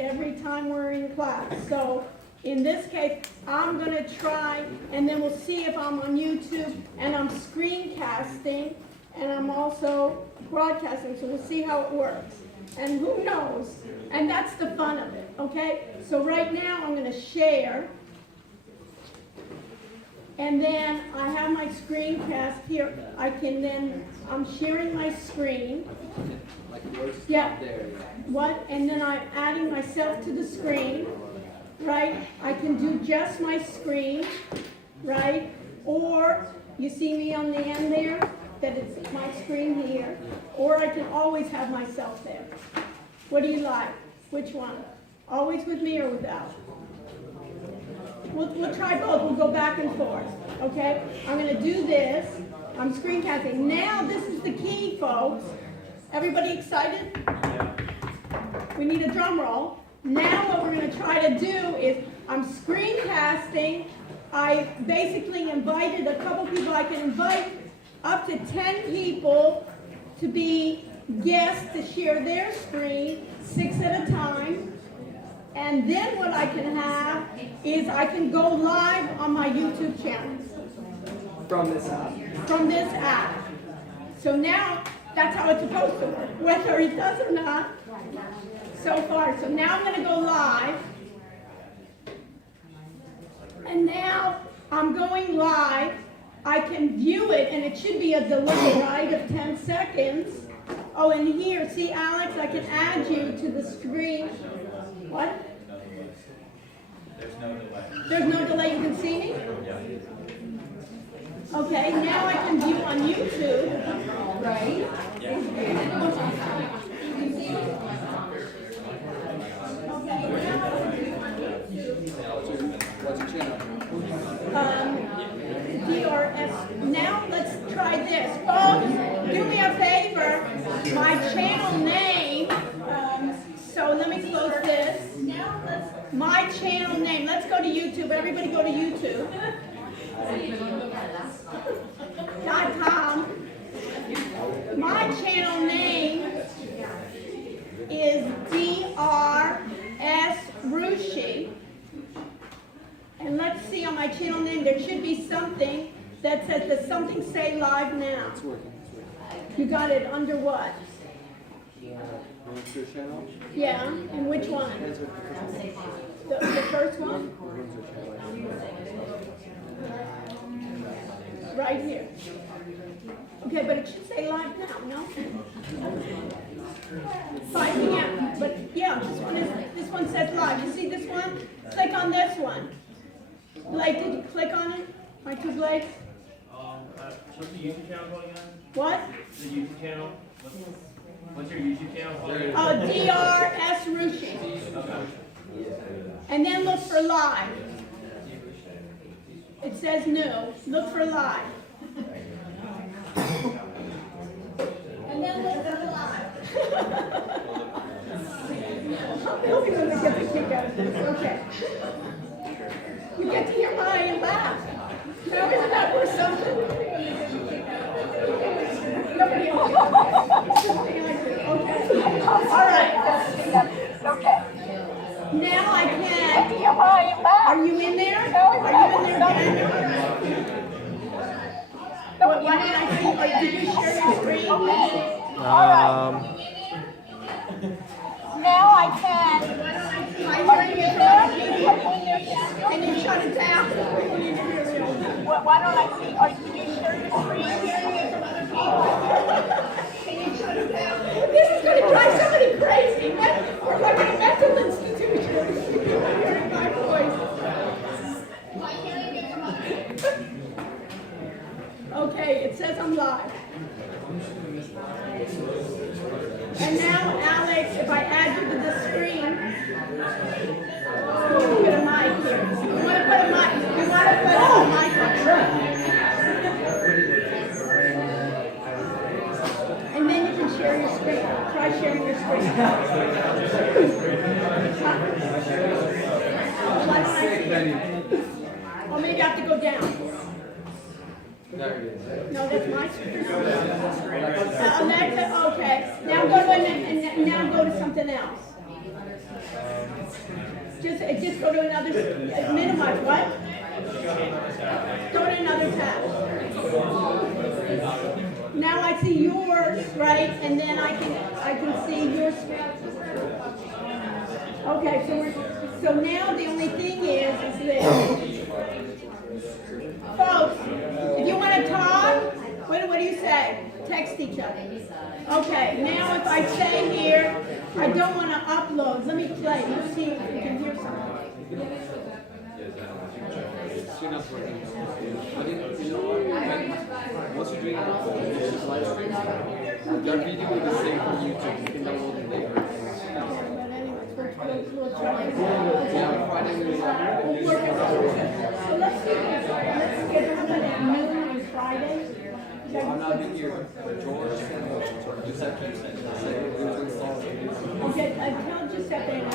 it every time we're in class. So in this case, I'm going to try, and then we'll see if I'm on YouTube, and I'm screencasting, and I'm also broadcasting, so we'll see how it works. And who knows? And that's the fun of it, okay? So right now, I'm going to share. And then I have my screencast here. I'm sharing my screen. Yeah. What? And then I'm adding myself to the screen, right? I can do just my screen, right? Or you see me on the end there, that it's my screen here. Or I can always have myself there. What do you like? Which one? Always with me or without? We'll try both. We'll go back and forth. Okay? I'm going to do this. I'm screencasting. Now this is the key, folks. Everybody excited? We need a drum roll. Now what we're going to try to do is I'm screencasting. I basically invited a couple people. I can invite up to 10 people to be guests to share their screen, 6 at a time. And then what I can have is I can go live on my YouTube channel. From this app. From this app. So now, that's how it's supposed to work, whether it does or not, so far. So now I'm going to go live. And now I'm going live. I can view it, and it should be a delay, right, of 10 seconds. Oh, and here, see, Alex, I can add you to the screen. What? There's no delay. There's no delay. You can see me? Okay, now I can view on YouTube, right? What's your channel? DRS. Now let's try this. Folks, do me a favor. My channel name, so let me close this. My channel name, let's go to YouTube. Everybody go to YouTube. .com. My channel name is DRS Rushi. And let's see on my channel name, there should be something that says, does something say live now? It's working. You got it under what? What's your channel? Yeah, and which one? The first one? Right here. Okay, but it should say live now, no? 5 p.m. But yeah, this one says live. You see this one? Click on this one. Blake, did you click on it? My two Blakes? What's the YouTube channel called again? What? The YouTube channel? What's your YouTube channel called? DRS Rushi. Okay. And then look for live. It says new. Look for live. And then look for live. I'm the only one that gets a kick out of this. Okay. You get to hear my laugh. Now isn't that worth something? Nobody else. Okay. All right. Okay. Now I can. Are you in there? Are you in there? Why did I see? Or did you share your screen? Now I can. I hear you there. And you shut it down. Why don't I see? Can you share your screen? Can you shut it down? This is going to drive somebody crazy. We're like a mental institution. You're hearing my voice. Okay, it says I'm live. And now, Alex, if I add you to the screen, put a mic here. You want to put a mic? You want to put a mic on? And then you can share your screen. Try sharing your screen. Why don't I see it? Or maybe I have to go down. No, that's my screen. Alexa, okay. Now go to now go to something else. Just go to another, minimize what? Go to another tab. Now I see yours, right, and then I can see your screen. Okay, so now the only thing is this. Folks, if you want to talk, what do you say? Text each other. Okay, now if I say here, I don't want to upload, let me play, let's see if we can hear something. You're not working. But you know what? Once you're doing live streams, your video will be saved on YouTube. You can download it later. But anyways, we'll try. Yeah, Friday we will. We'll work it out. So let's schedule it at noon on Friday. I'm not in here. George and Giuseppe said we will install it. Okay, tell Giuseppe and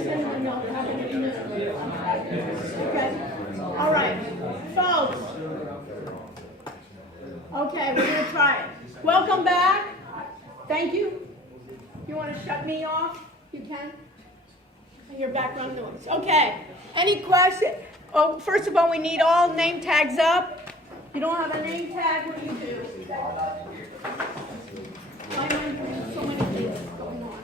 send him a note, have it at noon on Friday. Okay? All right, folks. Okay, we're gonna try it. Welcome back. Thank you. You want to shut me off? You can. And your background noise. Okay. Any question? Oh, first of all, we need all name tags up. If you don't have a name tag, what do you do? I know there's so many things going on.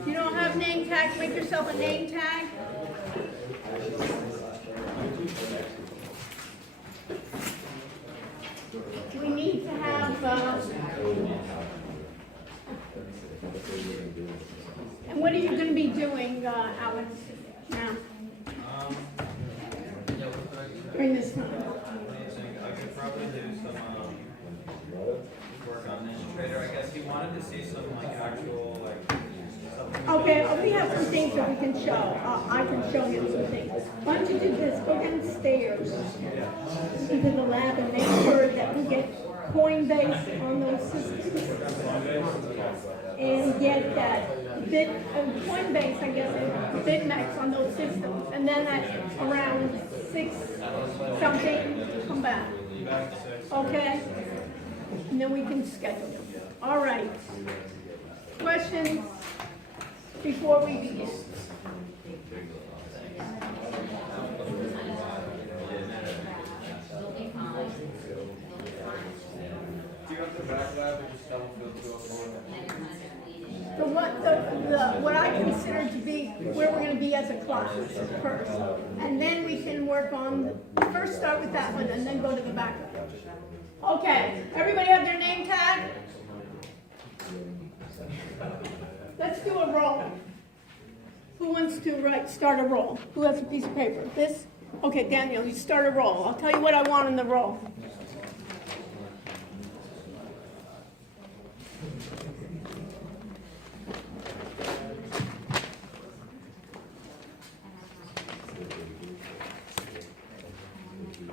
If you don't have name tags, make yourself a name tag. We need to have, and what are you going to be doing, Alex, now, during this time? I could probably do some work on this trader. I guess he wanted to see some like actual like something. Okay, we have some things that we can show. I can show him some things. Why don't you do this? Go downstairs into the lab and make sure that we get Coinbase on those systems and get that Coinbase, I guess, and BitMEX on those systems. And then at around 6 something, come back. Okay? And then we can schedule them. All right. Questions before we begin? Do you have the back lab or just have them go through a form? What I consider to be where we're going to be as a class first. And then we can work on, first start with that one and then go to the back lab. Okay, everybody have their name tag? Let's do a roll. Who wants to start a roll? Who has a piece of paper? This? Okay, Daniel, you start a roll. I'll tell you what I want in the roll.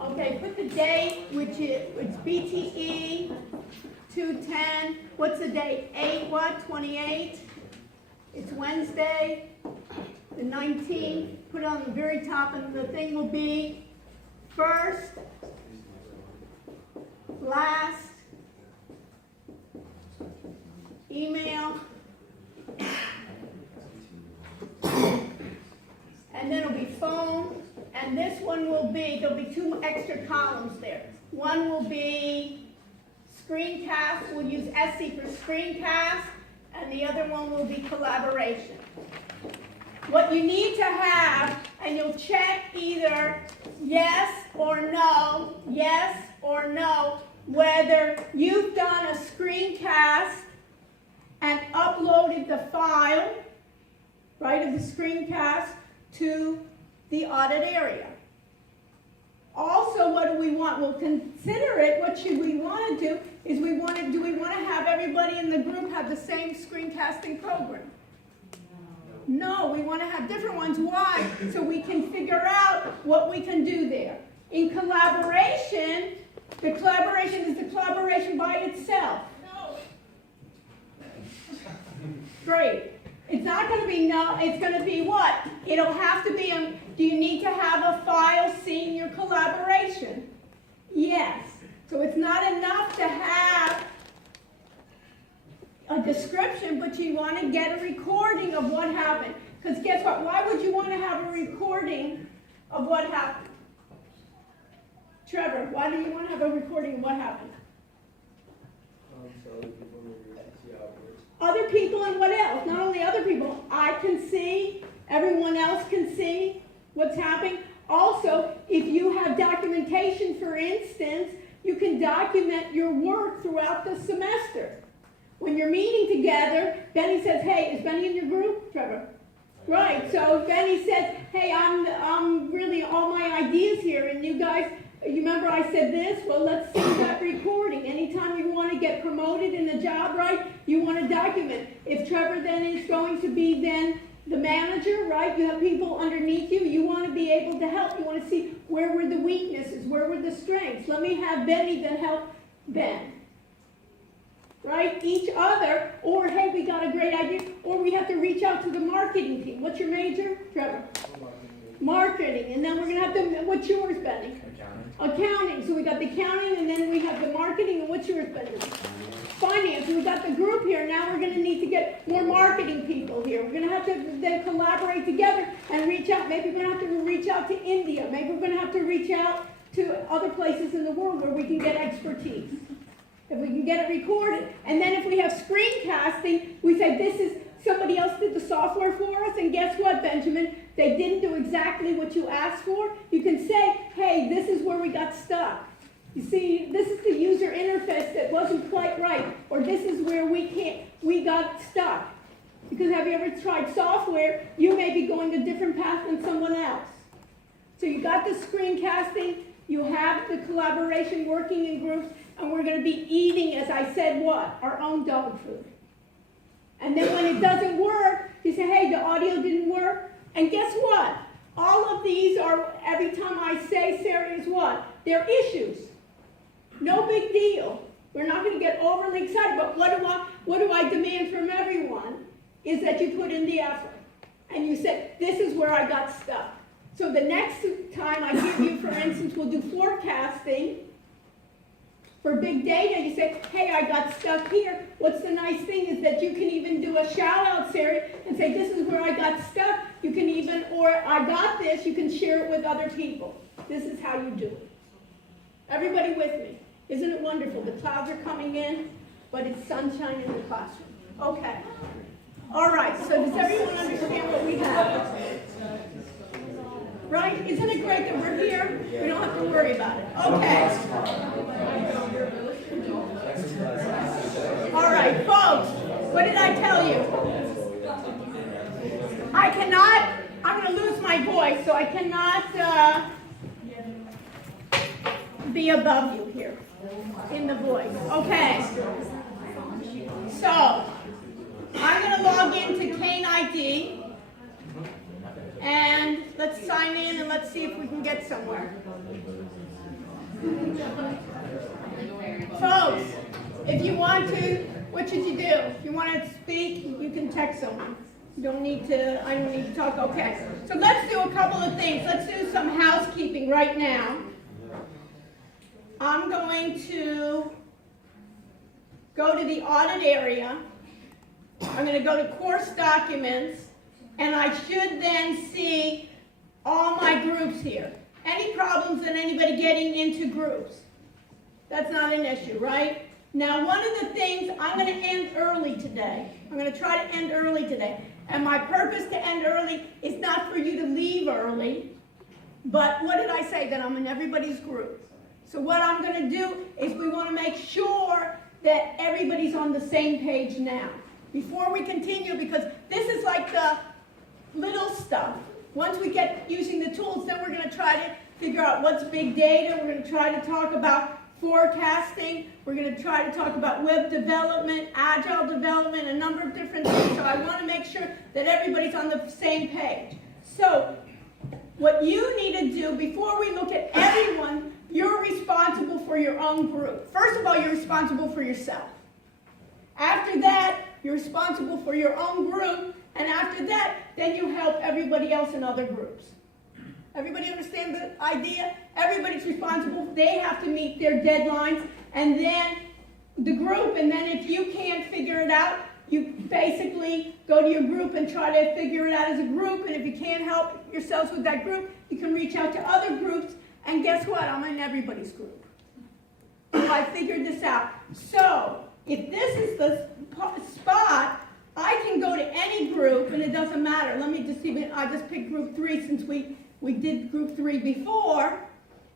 Okay, put the date, which is it's BTE 210. What's the date? 8/28? It's Wednesday, the 19th. Put it on the very top, and the thing will be first, last, email, and then it'll be phone. And this one will be, there'll be 2 extra columns there. One will be screencast, we'll use SC for screencast, and the other one will be collaboration. What you need to have, and you'll check either yes or no, whether you've done a screencast and uploaded the file, right, of the screencast to the audit area. Also, what do we want? We'll consider it. What should we want to do is do we want to have everybody in the group have the same screencasting program? No, we want to have different ones. Why? So we can figure out what we can do there. In collaboration, the collaboration is the collaboration by itself. Great. It's not going to be no, it's going to be what? It'll have to be, do you need to have a file seeing your collaboration? description, but you want to get a recording of what happened. Because guess what? Why would you want to have a recording of what happened? Trevor, why do you want to have a recording of what happened? So other people maybe see how it works. Other people and what else? Not only other people, I can see, everyone else can see what's happening. Also, if you have documentation, for instance, you can document your work throughout the semester. When you're meeting together, Benny says, hey, is Benny in your group? Trevor. Right, so Benny says, hey, I'm really all my ideas here, and you guys, you remember I said this? Well, let's see that recording. Anytime you want to get promoted in the job, right, you want to document. If Trevor then is going to be then the manager, right, you have people underneath you, you want to be able to help. You want to see where were the weaknesses, where were the strengths. Let me have Benny then help Ben. Right, each other, or hey, we got a great idea, or we have to reach out to the marketing team. What's your major, Trevor? Marketing, and then we're going to have to, what's yours, Benny? Accounting. So we got the accounting, and then we have the marketing, and what's yours, Benny? Finance. We got the group here. Now we're going to need to get more marketing people here. We're going to have to then collaborate together and reach out. Maybe we're going to have to reach out to India. Maybe we're going to have to reach out to other places in the world where we can get expertise. If we can get it recorded. And then if we have screencasting, we say this is, somebody else did the software for us, and guess what, Benjamin? They didn't do exactly what you asked for. You can say, hey, this is where we got stuck. You see, this is the user interface that wasn't quite right, or this is where we got stuck. Because have you ever tried software? You may be going a different path than someone else. So you got the screencasting, you have the collaboration working in groups, and we're going to be eating, as I said, what? Our own dog food. And then when it doesn't work, you say, hey, the audio didn't work. And guess what? All of these are, every time I say serious what? They're issues. No big deal. We're not going to get overly excited, but what do I demand from everyone is that you put in the effort. And you say, this is where I got stuck. So the next time I give you, for instance, we'll do forecasting. For big data, you say, hey, I got stuck here. What's the nice thing is that you can even do a shout out, Sarah, and say, this is where I got stuck. You can even, or I got this, you can share it with other people. This is how you do it. Everybody with me? Isn't it wonderful? The clouds are coming in, but it's sunshine in the classroom. Okay. All right, so does everyone understand what we have? Right? Isn't it great that we're here? We don't have to worry about it. Okay. All right, folks, what did I tell you? I'm going to lose my voice, so I cannot be above you here in the voice. Okay. So, I'm going to log into Kane ID. And let's sign in and let's see if we can get somewhere. Folks, if you want to, what should you do? If you want to speak, you can text someone. You don't need to, I don't need to talk. Okay. So let's do a couple of things. Let's do some housekeeping right now. I'm going to go to the audit area. I'm going to go to course documents. And I should then see all my groups here. Any problems in anybody getting into groups? That's not an issue, right? Now, one of the things, I'm going to end early today. I'm going to try to end early today. And my purpose to end early is not for you to leave early, but what did I say? That I'm in everybody's group. So what I'm going to do is we want to make sure that everybody's on the same page now. Before we continue, because this is like the little stuff. Once we get using the tools, then we're going to try to figure out what's big data. We're going to try to talk about forecasting. We're going to try to talk about web development, agile development, a number of different things. So I want to make sure that everybody's on the same page. So what you need to do before we look at everyone, you're responsible for your own group. First of all, you're responsible for yourself. After that, you're responsible for your own group. And after that, then you help everybody else in other groups. Everybody understand the idea? Everybody's responsible. They have to meet their deadlines. And then the group, and then if you can't figure it out, you basically go to your group and try to figure it out as a group, and if you can't help yourselves with that group, you can reach out to other groups, and guess what? I'm in everybody's group. So I figured this out. So, if this is the spot, I can go to any group, and it doesn't matter. Let me just see, I just picked group 3 since we did group 3 before.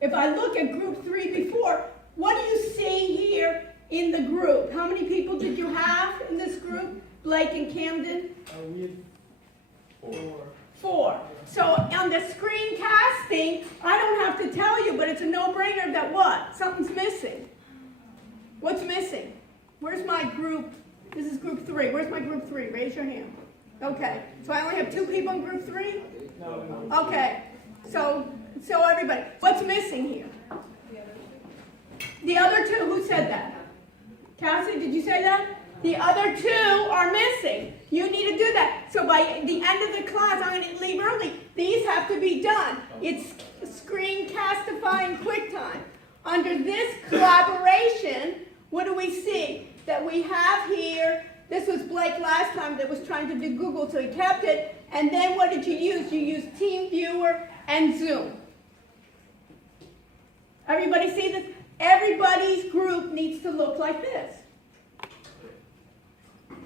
If I look at group 3 before, what do you see here in the group? How many people did you have in this group? Blake and Camden? We had 4. 4. So on the screencasting, I don't have to tell you, but it's a no-brainer that what? Something's missing. What's missing? Where's my group? This is group 3. Where's my group 3? Raise your hand. Okay. So I only have 2 people in group 3? No. Okay. So everybody, what's missing here? The other 2, who said that? Cassie, did you say that? The other 2 are missing. You need to do that. So by the end of the class, I'm going to leave early. These have to be done. It's Screencastify QuickTime. Under this collaboration, what do we see? That we have here, this was Blake last time that was trying to do Google, so he kept it. And then what did you use? You used TeamViewer and Zoom. Everybody see this? Everybody's group needs to look like this.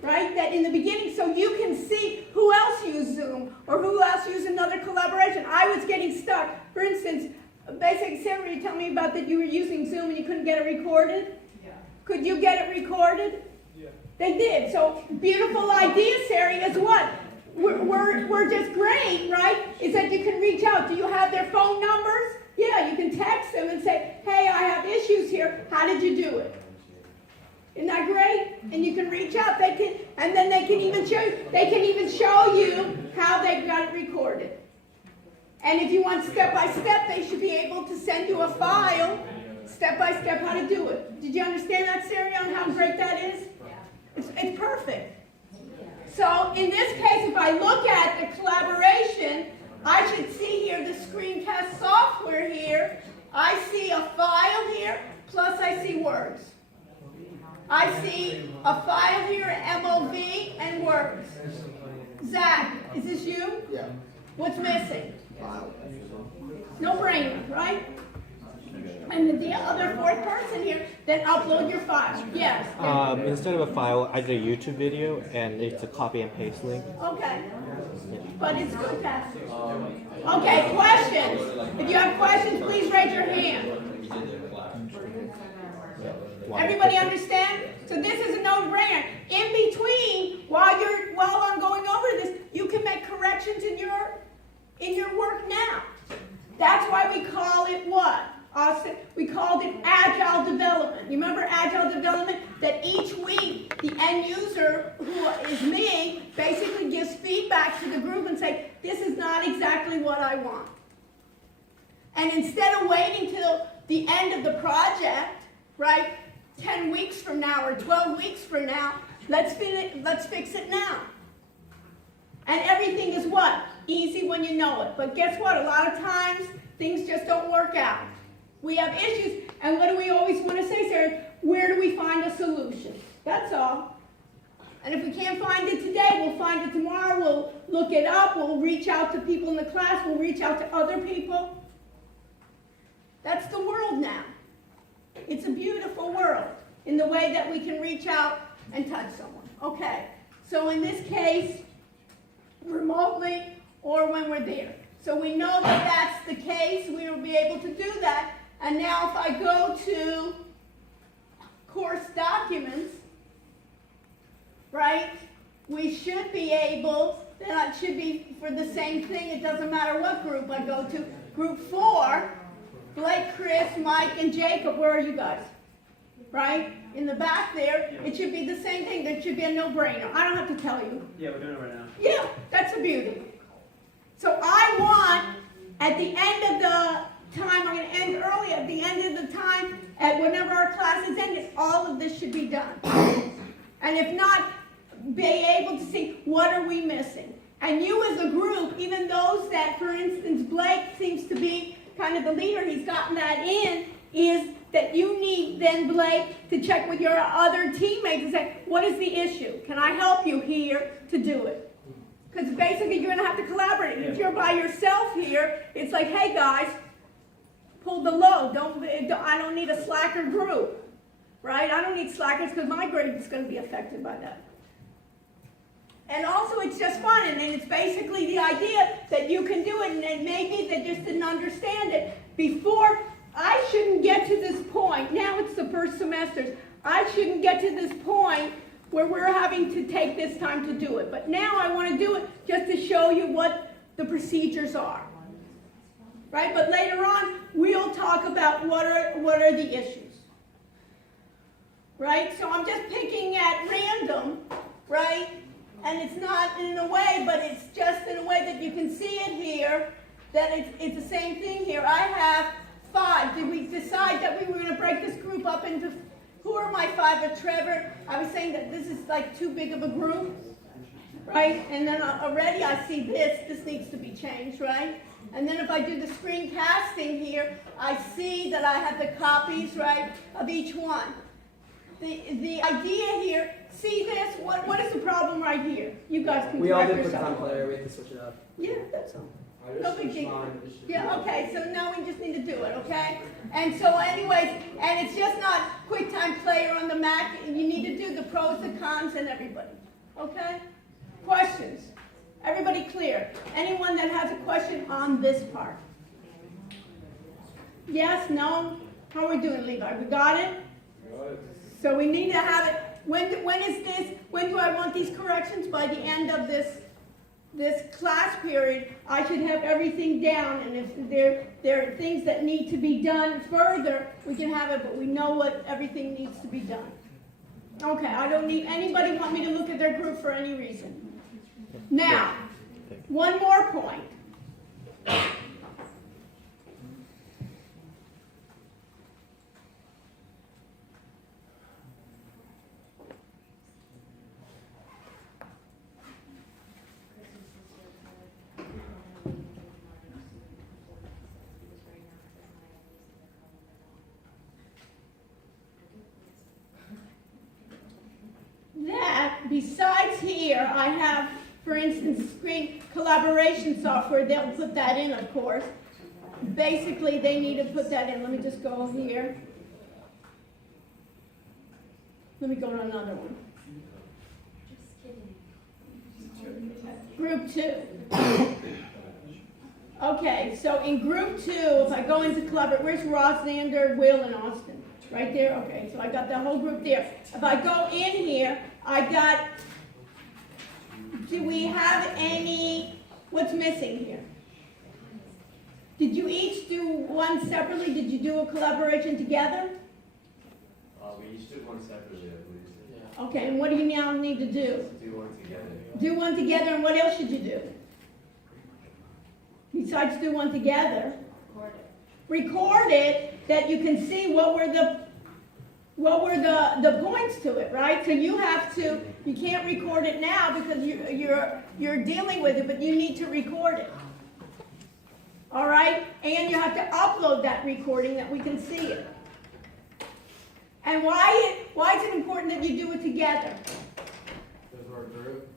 Right? That in the beginning, so you can see who else used Zoom or who else used another collaboration. I was getting stuck. For instance, Basic Sarah, you tell me about that you were using Zoom and you couldn't get it recorded? Yeah. Could you get it recorded? Yeah. They did. So beautiful idea, Sarah, is what? We're just great, right? Is that you can reach out. Do you have their phone numbers? Yeah, you can text them and say, hey, I have issues here. How did you do it? Isn't that great? And you can reach out. They can, and then they can even show you. They can even show you how they got it recorded. And if you want step by step, they should be able to send you a file, step by step, how to do it. Did you understand that, Sarah, on how great that is? It's perfect. So in this case, if I look at the collaboration, I should see here the screencast software here. I see a file here, plus I see words. I see a file here, MOV, and words. Zach, is this you? Yeah. What's missing? No brainer, right? And the other 4th person here, then upload your file. Yes. Instead of a file, I did a YouTube video, and it's a copy and paste link. Okay. But it's good, Pastor. Okay, questions. If you have questions, please raise your hand. Everybody understand? So this is a no-brainer. In between, while I'm going over this, you can make corrections in your work now. That's why we call it what? We called it agile development. You remember agile development? That each week the end user, who is me, basically gives feedback to the group and say, this is not exactly what I want. And instead of waiting till the end of the project, right, 10 weeks from now or 12 weeks from now, let's fix it now. And everything is what? Easy when you know it. But guess what? A lot of times, things just don't work out. We have issues, and what do we always want to say, Sarah? Where do we find a solution? That's all. And if we can't find it today, we'll find it tomorrow. We'll look it up. We'll reach out to people in the class. We'll reach out to other people. That's the world now. It's a beautiful world in the way that we can reach out and touch someone. Okay, so in this case, remotely or when we're there. So we know that that's the case. We will be able to do that. And now if I go to course documents, right, we should be able, then it should be for the same thing. It doesn't matter what group I go to. Group 4, Blake, Chris, Mike, and Jacob. Where are you guys? Right? In the back there, it should be the same thing. There should be a no-brainer. I don't have to tell you. Yeah, we're doing it right now. Yeah, that's the beauty. So I want, at the end of the time, I'm going to end early, at the end of the time, at whenever our class is ended, all of this should be done. And if not, be able to see what are we missing. And you as a group, even those that, for instance, Blake seems to be kind of the leader, he's gotten that in, is that you need then, Blake, to check with your other teammates and say, what is the issue? Can I help you here to do it? Because basically you're gonna have to collaborate. If you're by yourself here, it's like, hey guys, pull the load. I don't need a slacker group, right? I don't need slackers because my grade is gonna be affected by that. And also it's just fun, and it's basically the idea that you can do it, and then maybe they just didn't understand it before. I shouldn't get to this point, now it's the first semesters, I shouldn't get to this point where we're having to take this time to do it. But now I want to do it just to show you what the procedures are. Right? But later on, we'll talk about what are the issues. Right? So I'm just picking at random, right? And it's not in a way, but it's just in a way that you can see it here, that it's the same thing here. I have 5. Did we decide that we were going to break this group up into, who are my 5? But Trevor, I was saying that this is like too big of a group, right? And then already I see this needs to be changed, right? And then if I do the screencasting here, I see that I have the copies, right, of each one. The idea here, see this, what is the problem right here? You guys can We all correct did put yourself. time player, we have to switch it up. Yeah, that's all. I No just big deal. responded, it should be- Yeah, okay, so now we just need to do it, okay? And so anyways, and it's just not QuickTime Player on the Mac, you need to do the pros, the cons, and everybody, okay? Questions? Everybody clear? Anyone that has a question on this part? Yes, no? How are we doing, Levi? We got it? So we need to have it, when do I want these corrections? By the end of this class period, I should have everything down, and if there are things that need to be done further, we can have it, but we know what everything needs to be done. Okay, I don't need anybody want me to look at their group for any reason. Now, one more point. That, besides here, I have, for instance, screen collaboration software. They'll put that in, of course. Basically, they need to put that in. Let me just go here. Let me go to another one. Group 2. Okay, so in group 2, if I go into collaborate, where's Rosander, Will, and Austin? Right there? Okay, so I got the whole group there. If I go in here, I got, do we have any, what's missing here? Did you each do one separately? Did you do a collaboration together? We each did one separately, I believe. Okay, and what do you now need to do? Do one together. Do one together, and what else should you do? Besides do one together? Record it, that you can see what were the points to it, right? So you have to, you can't record it now because you're dealing with it, but you need to record it. All right? And you have to upload that recording that we can see it. And why is it important that you do it together? Because we're a group.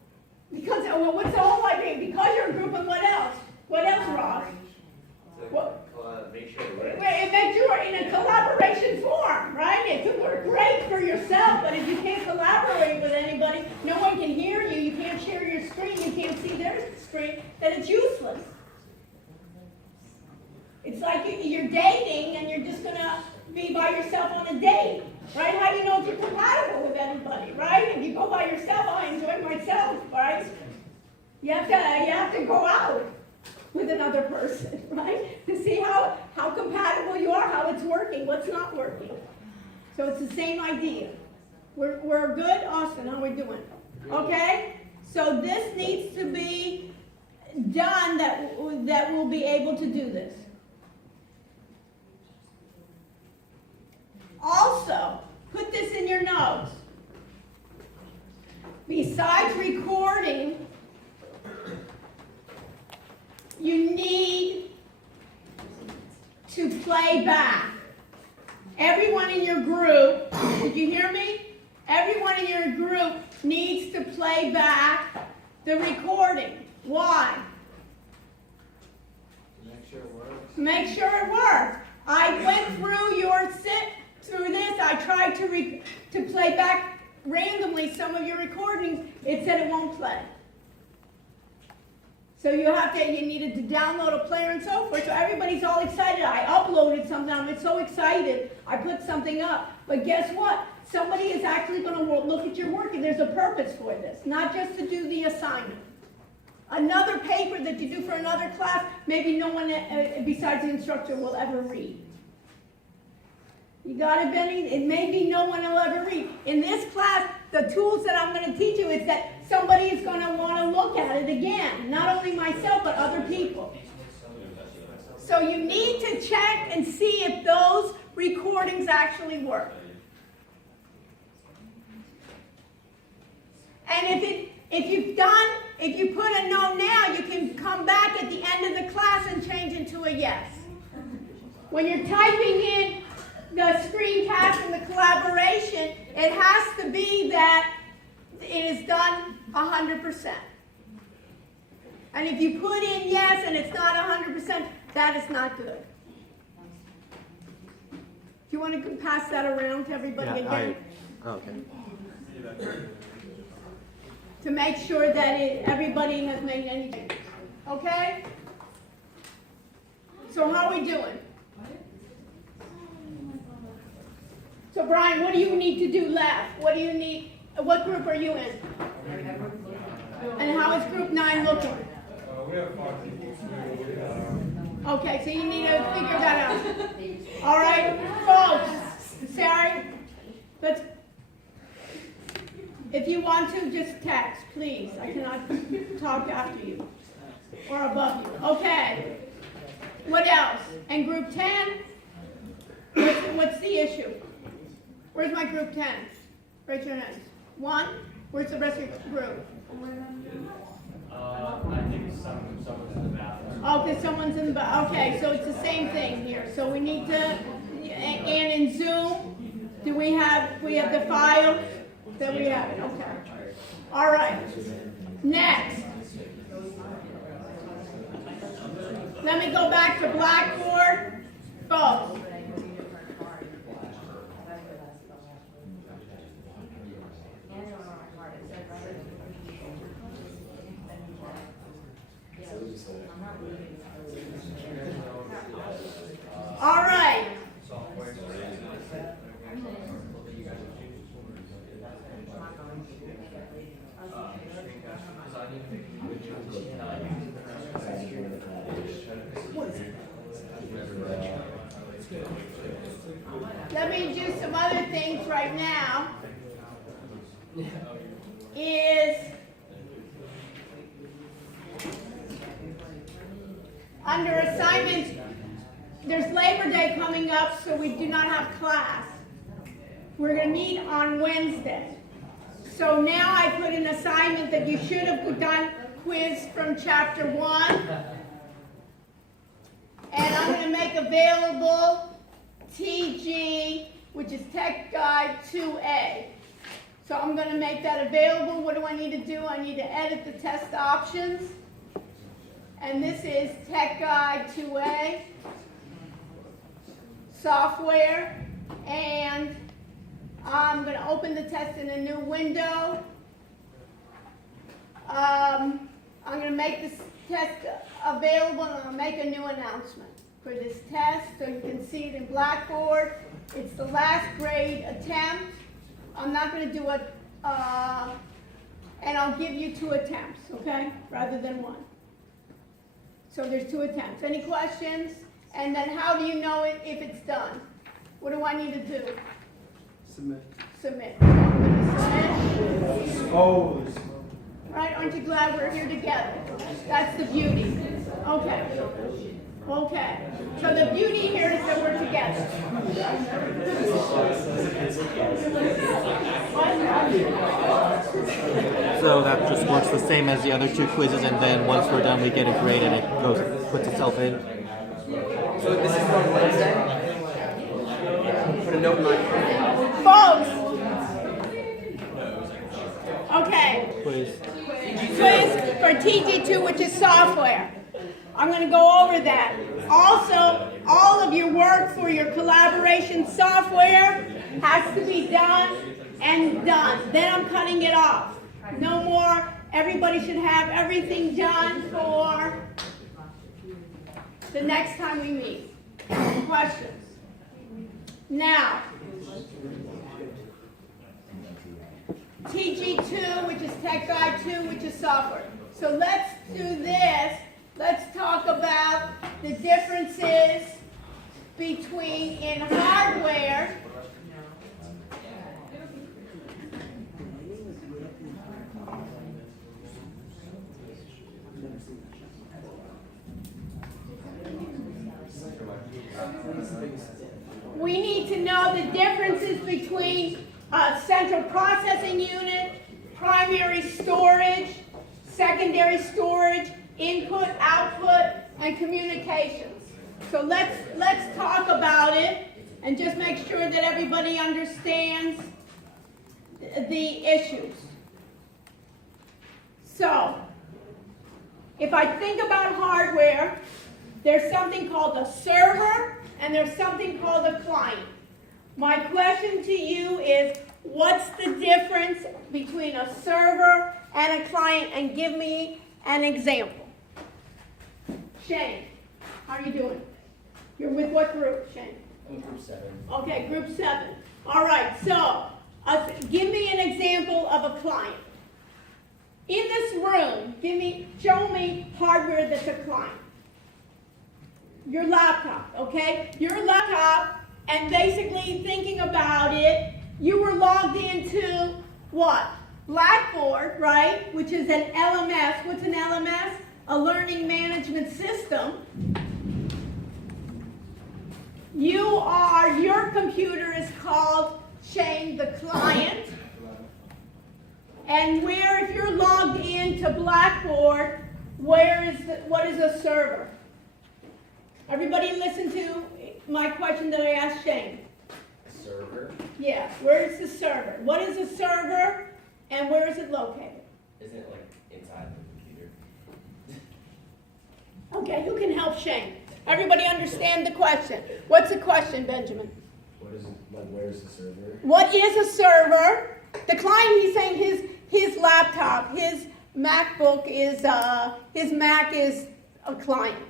Because, well, what's the whole idea? Because you're a group, and what else? What else, Rob? What? Make sure it works. It makes you in a collaboration form, right? It could work great for yourself, but if you can't collaborate with anybody, no one can hear you, you can't share your screen, you can't see their screen, then it's useless. It's like you're dating and you're just going to be by yourself on a date, right? How do you know if you're compatible with anybody, right? If you go by yourself, I enjoy myself, right? You have to go out with another person, right? To see how compatible you are, how it's working, what's not working. So it's the same idea. We're good? Austin, how are we doing? Okay? So this needs to be done that we'll be able to do this. Also, put this in your notes. Besides recording, you need to play back. everyone in your group, did you hear me? Everyone in your group needs to play back the recording. Why? Make sure it works. I went through this. I tried to play back randomly some of your recordings. It said it won't play. So you needed to download a player and so forth. So everybody's all excited. I uploaded something. I'm so excited. I put something up. But guess what? Somebody is actually going to look at your work, and there's a purpose for this, not just to do the assignment. Another paper that you do for another class, maybe no one besides the instructor will ever read. You got it, Benny? It may be no one will ever read. In this class, the tools that I'm going to teach you is that somebody is going to want to look at it again. Not only myself, but other people. So you need to check and see if those recordings actually work. And if you put a no now, you can come back at the end of the class and change into a yes. When you're typing in the screencast and the collaboration, it has to be that it is done 100%. And if you put in yes and it's not 100%, that is not good. Do you want to pass that around to everybody again? Okay. To make sure that everybody has made any changes. Okay? So how are we doing? So Brian, what do you need to do left? What do you need? What group are you in? And how is group 9 looking? We have 5 people. Okay, so you need to figure that out. All right, folks. Sorry, if you want to, just text, please. I cannot talk after you or above you. Okay. What else? And group 10? What's the issue? Where's my group 10? Raise your hands. 1? Where's the rest of your group? I think someone's in the bathroom. Okay, someone's in the back. Okay, so it's the same thing here. So we need to, and in Zoom, we have the file that we have. Okay. All right. Next. Let me go back to Blackboard. Folks. All right. Let me do some other things right now. Under assignments, there's Labor Day coming up, so we do not have class. We're going to meet on Wednesday. So now I put an assignment that you should have done quiz from chapter 1. And I'm going to make available TG, which is Tech Guide 2A. So I'm going to make that available. What do I need to do? I need to edit the test options. And this is Tech Guide 2A. Software. And I'm going to open the test in a new window. I'm going to make this test available, and I'm going to make a new announcement for this test so you can see it in Blackboard. It's the last grade attempt. I'm not going to do it, and I'll give you 2 attempts, okay, rather than 1. So there's 2 attempts. Any questions? And then how do you know if it's done? What do I need to do? Submit. Submit. Submit. Oh. Right, aren't you glad we're here together? That's the beauty. Okay. Okay. So the beauty here is that we're together. So that just works the same as the other 2 quizzes, and then once we're done, we get a grade and it puts itself in. So this is on Wednesday? Put a note in my Folks. Okay. Quiz. Quiz for TG2, which is software. I'm going to go over that. Also, all of your work for your collaboration software has to be done and done. Then I'm cutting it off. No more. Everybody should have everything done for the next time we meet. Questions? Now, TG2, which is Tech Guide 2, which is software. So let's do this. Let's talk about the differences between in hardware we need to know the differences between a central processing unit, primary storage, secondary storage, input, output, and communications. So let's talk about it and just make sure that everybody understands the issues. So, if I think about hardware, there's something called a server and there's something called a client. My question to you is, what's the difference between a server and a client? And give me an example. Shane, how are you doing? You're with what group, Shane? I'm group 7. Okay, group 7. All right, so give me an example of a client. In this room, show me hardware that's a client. Your laptop, okay? Your laptop, and basically thinking about it, you were logged into what? Blackboard, right? Which is an LMS. What's an LMS? A learning management system. Your computer is called, Shane, the client. And if you're logged into Blackboard, what is a server? Everybody listen to my question that I asked Shane. Server? Yeah, where is the server? What is a server and where is it located? Isn't it like inside the computer? Okay, who can help Shane? Everybody understand the question. What's the question, Benjamin? Where's the server? What is a server? The client, he's saying his laptop, his MacBook is, his Mac is a client.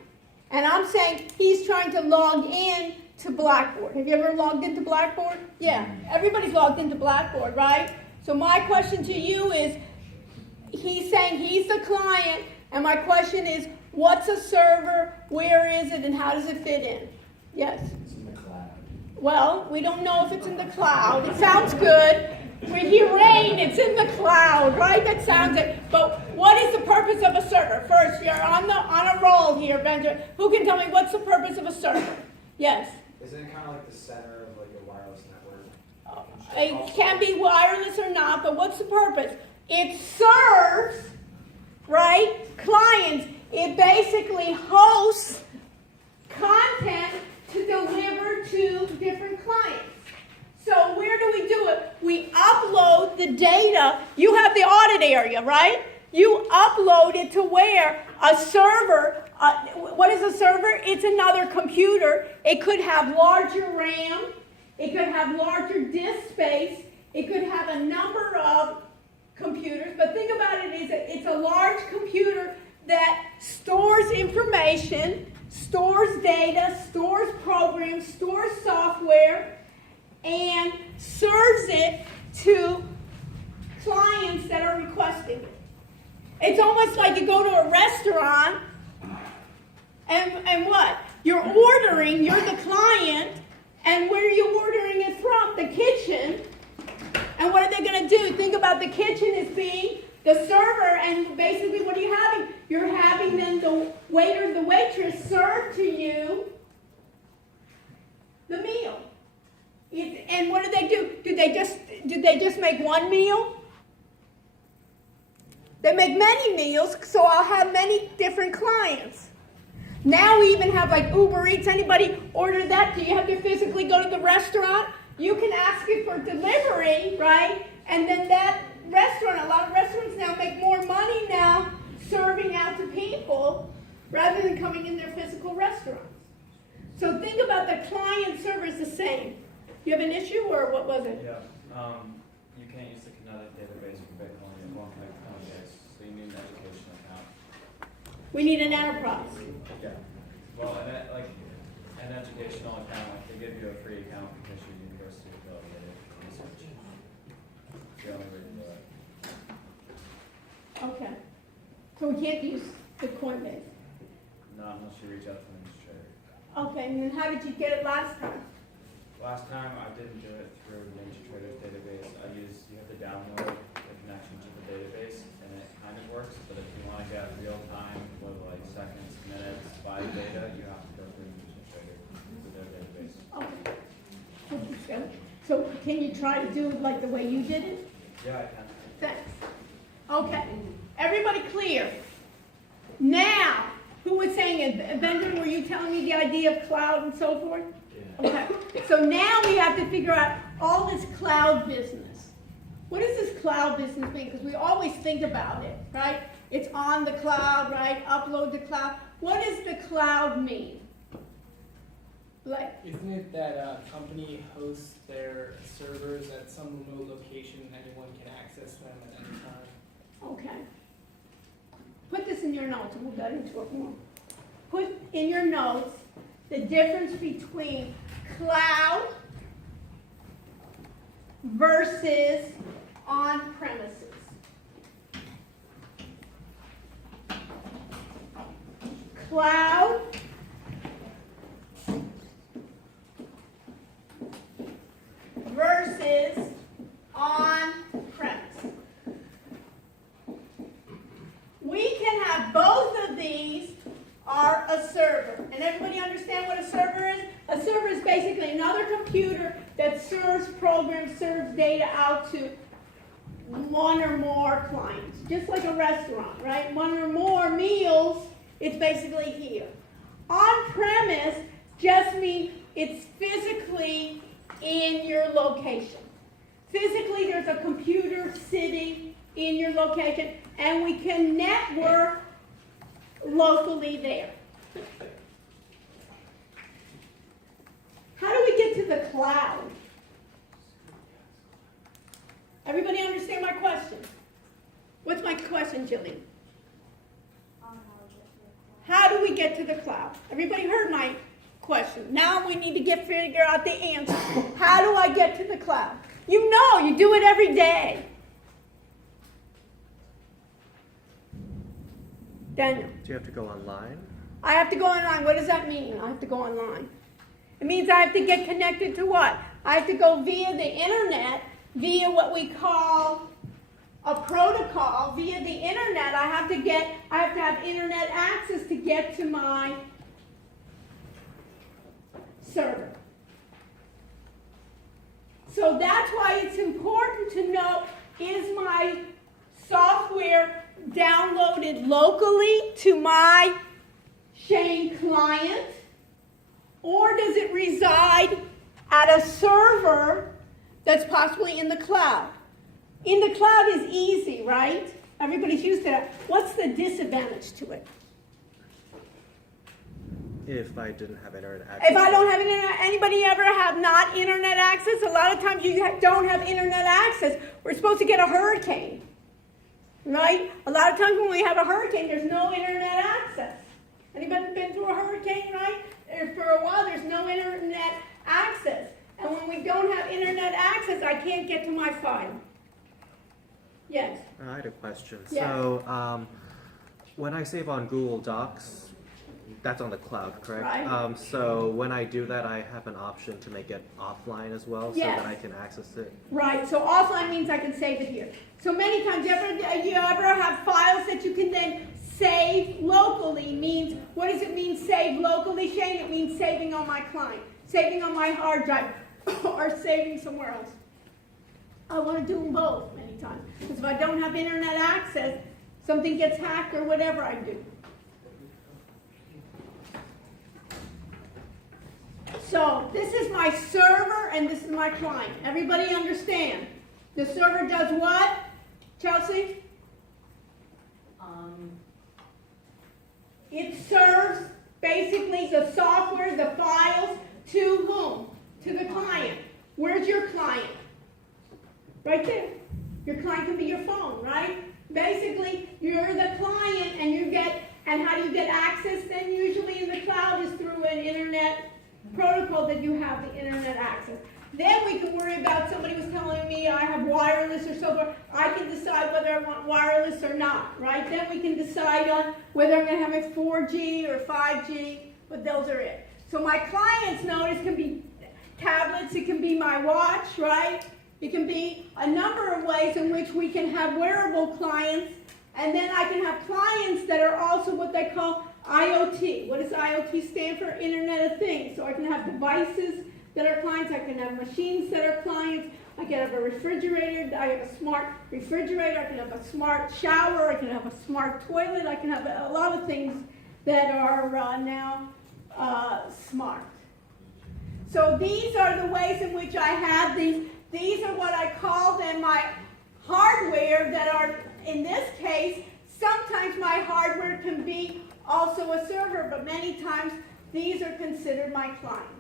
And I'm saying he's trying to log in to Blackboard. Have you ever logged into Blackboard? Yeah, everybody's logged into Blackboard, right? So my question to you is, he's saying he's the client, and my question is, what's a server, where is it, and how does it fit in? Yes? It's in the cloud. Well, we don't know if it's in the cloud. It sounds good. We hear rain, it's in the cloud, right? That sounds it. But what is the purpose of a server? First, you're on a roll here, Benjamin. Who can tell me what's the purpose of a server? Yes? Isn't it kind of like the center of like a wireless network? It can be wireless or not, but what's the purpose? It serves, right, clients. It basically hosts content to deliver to different clients. So where do we do it? We upload the data. You have the audit area, right? You upload it to where? A server. What is a server? It's another computer. It could have larger RAM. It could have larger disk space. It could have a number of computers. But think about it, it's a large computer that stores information, stores data, stores programs, stores software, and serves it to clients that are requesting it. It's almost like you go to a restaurant and what? You're ordering, you're the client, and where are you ordering it from? The kitchen. And what are they going to do? Think about the kitchen as being the server, and basically what are you having? You're having then the waiter, the waitress serve to you the meal. And what do? Do they just make one meal? They make many meals, so I'll have many different clients. Now we even have like Uber Eats. Anybody order that? Do you have to physically go to the restaurant you can ask it for delivery, right? And then that restaurant, a lot of restaurants now make more money now serving out to people rather than coming in their physical restaurants. So think about the client server is the same. You have an issue or what was it? Yeah, you can't use the Kinetic database for Bitcoin, it won't connect to Coinbase, so you need an educational account. We need an enterprise. Yeah. Well, an educational account, like they give you a free account because your university affiliated research. It's the only way to do it. Okay. So we can't use the Coinbase. Not unless you reach out to an administrator. Okay, and then how did you get it last time? Last time I didn't do it through the NinjaTrader's database. You have to download the connection to the database and it kind of works, but if you want to get real time with like seconds, minutes, live data, you have to go through NinjaTrader with their database. Okay. So can you try to do it like the way you did it? Yeah, I can. Thanks. Okay. Everybody clear? Now, who was saying it? Benjamin, were you telling me the idea of cloud and so forth? Okay, so now we have to figure out all this cloud business. What does this cloud business mean? Because we always think about it, right? It's on the cloud, right? Upload to cloud. What does the cloud mean? Like, Isn't it that a company hosts their servers at some remote location and anyone can access them at any time? okay. Put this in your notes and we'll get into it more. Put in your notes the difference between cloud versus on-premises. Cloud versus on-premise. We can have both of these are a server. And everybody understand what a server is? A server is basically another computer that serves programs, serves data out to one or more clients. Just like a restaurant, right? One or more meals, it's basically here. On-premise just means it's physically in your location. Physically, there's a computer sitting in your location, and we can network locally there. How do we get to the cloud? Everybody understand my question? What's my question, Jillian? How do we get to the cloud? Everybody heard my question. Now we need to figure out the answer. How do I get to the cloud? You know, you do it every day. Daniel. Do you have to go online? I have to go online. What does that mean? I have to go online. It means I have to get connected to what? I have to go via the internet, via what we call a protocol. Via the internet, I have to have internet access to get to my server. So that's why it's important to know, is my software downloaded locally to my Shane client, or does it reside at a server that's possibly in the cloud? In the cloud is easy, right? Everybody's used to that. What's the disadvantage to it? If I didn't have internet access. If I don't have internet, anybody ever have not internet access? A lot of times you don't have internet access. We're supposed to get a hurricane, right? A lot of times when we have a hurricane, there's no internet access. Anybody been through a hurricane, right? For a while, there's no internet access. And when we don't have internet access, I can't get to my file. Yes? I had a question. Yeah. So, when I save on Google Docs, that's on the cloud, correct? Right. So when I do that, I have an option to make it offline as well, so Yes. that I can access it. Right, so offline means I can save it here. So many times, you ever have files that you can then save locally? Means, what does it mean save locally, Shane? It means saving on my client, saving on my hard drive, or saving somewhere else. I want to do them both many times. Because if I don't have internet access, something gets hacked or whatever I do. So this is my server, and this is my client. Everybody understand? The server does what? Chelsea? It serves basically the software, the files, to whom? To the client. Where's your client? Right there. Your client can be your phone, right? Basically, you're the client and you get, and how do you get access then? Usually in the cloud is through an internet protocol that you have the internet access. Then we can worry about, somebody was telling me I have wireless or so forth. I can decide whether I want wireless or not, right? Then we can decide on whether I'm going to have a 4G or 5G, but those are it. So my clients notice can be tablets, it can be my watch, right? It can be a number of ways in which we can have wearable clients, and then I can have clients that are also what they call IoT. What does IoT stand for? Internet of Things. So I can have devices that are clients, I can have machines that are clients, I can have a refrigerator, I have a smart refrigerator, I can have a smart shower, I can have a smart toilet, I can have a lot of things that are now smart. So these are the ways in which I have these. These are what I call them my hardware that are, in this case, sometimes my hardware can be also a server, but many times these are considered my clients.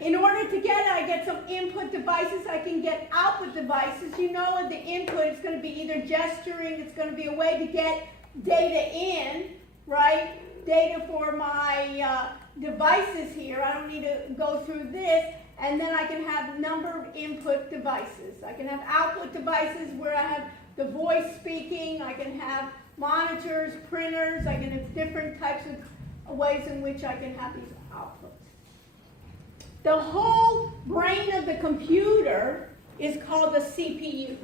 In order to get it, I get some input devices, I can get output devices. You know, the input is going to be either gesturing, it's going to be a way to get data in, right? Data for my devices here. I don't need to go through this. And then I can have a number of input devices. I can have output devices where I have the voice speaking. I can have monitors, printers. I can have different types of ways in which I can have these outputs. The whole brain of the computer is called the CPU,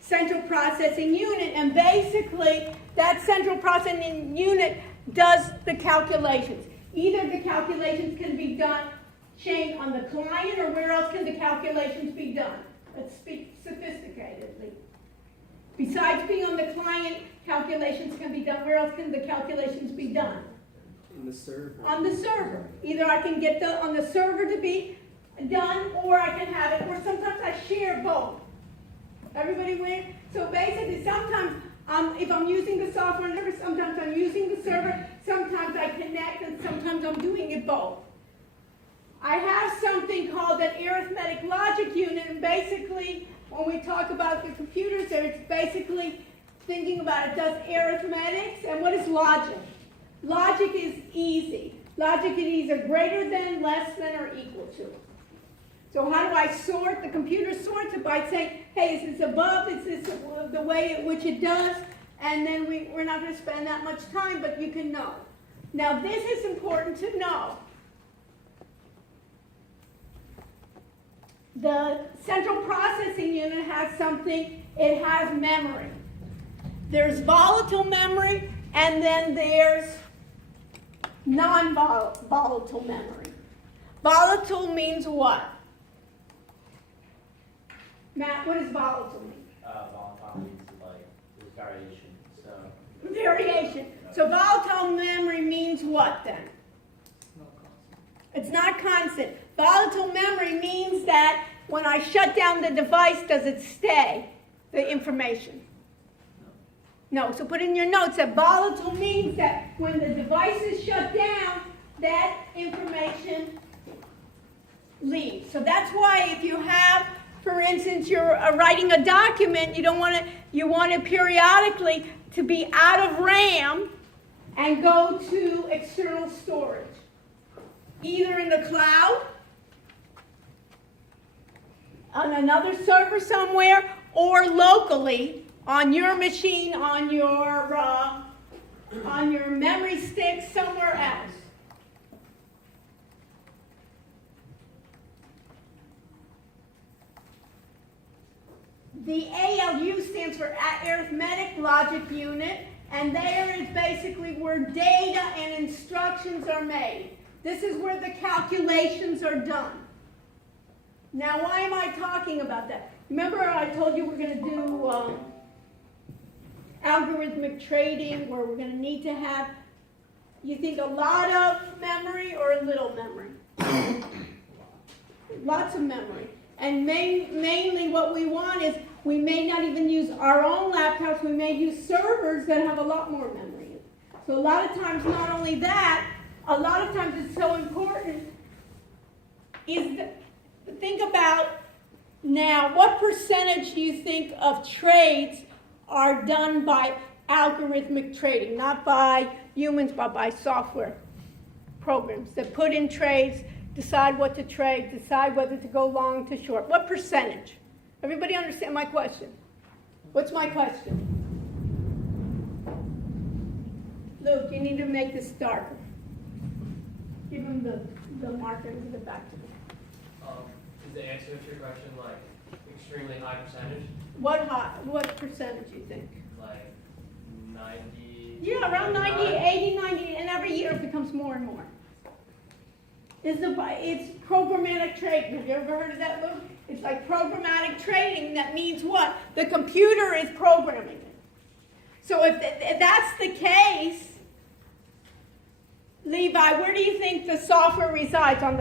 Central Processing Unit, and basically that Central Processing Unit does the calculations. Either the calculations can be done chain on the client, or where else can the calculations be done? Let's speak sophisticatedly. Besides being on the client, calculations can be done. Where else can the calculations be done? On the server. On the server. Either I can get on the server to be done, or I can have it, or sometimes I share both. Everybody win? So basically, sometimes if I'm using the software, sometimes I'm using the server, sometimes I connect, and sometimes I'm doing it both. I have something called an arithmetic logic unit, and basically, when we talk about the computers there, it's basically thinking about it does arithmetics, and what is logic? Logic is easy. Logic is either greater than, less than, or equal to. So how do I sort? The computer sorts it by saying, hey, is this above? Is this the way in which it does? And then we're not going to spend that much time, but you can know. Now, this is important to know. The central processing unit has something, it has memory. There's volatile memory, and then there's non-volatile memory. Volatile means what? Matt, what does volatile mean? Volatile means like there's variation. So Variation. So volatile memory means what then? It's not constant. Volatile memory means that when I shut down the device, does it stay, the information? No. So put in your notes that volatile means that when the device is shut down, that information leaves. So that's why if you have, for instance, you're writing a document, you want it periodically to be out of RAM and go to external storage. Either in the cloud, on another server somewhere, or locally on your machine, on your memory stick somewhere else. The ALU stands for Arithmetic Logic Unit, and there is basically where data and instructions are made. This is where the calculations are done. Now, why am I talking about that? Remember I told you we're going to do algorithmic trading, where we're going to need to have, you think, a lot of memory or a little memory? lots of memory. And mainly what we want is, we may not even use our own laptops, we may use servers that have a lot more memory. So a lot of times, not only that, a lot of times it's so important is think about now, what percentage do you think of trades are done by algorithmic trading, not by humans, but by software programs that put in trades, decide what to trade, decide whether to go long to short? What percentage? Everybody understand my question? What's my question? Luke, you need to make this darker. Give him the marker and give it back to me. Is the answer to your question like extremely high percentage? What percentage do you think? Like 90? Yeah, around 90, 80, 90, and every year it becomes more and more. It's programmatic trading. Have you ever heard of that, Luke? It's like programmatic trading. That means what? The computer is programming it. So if that's the case, Levi, where do you think the software resides? On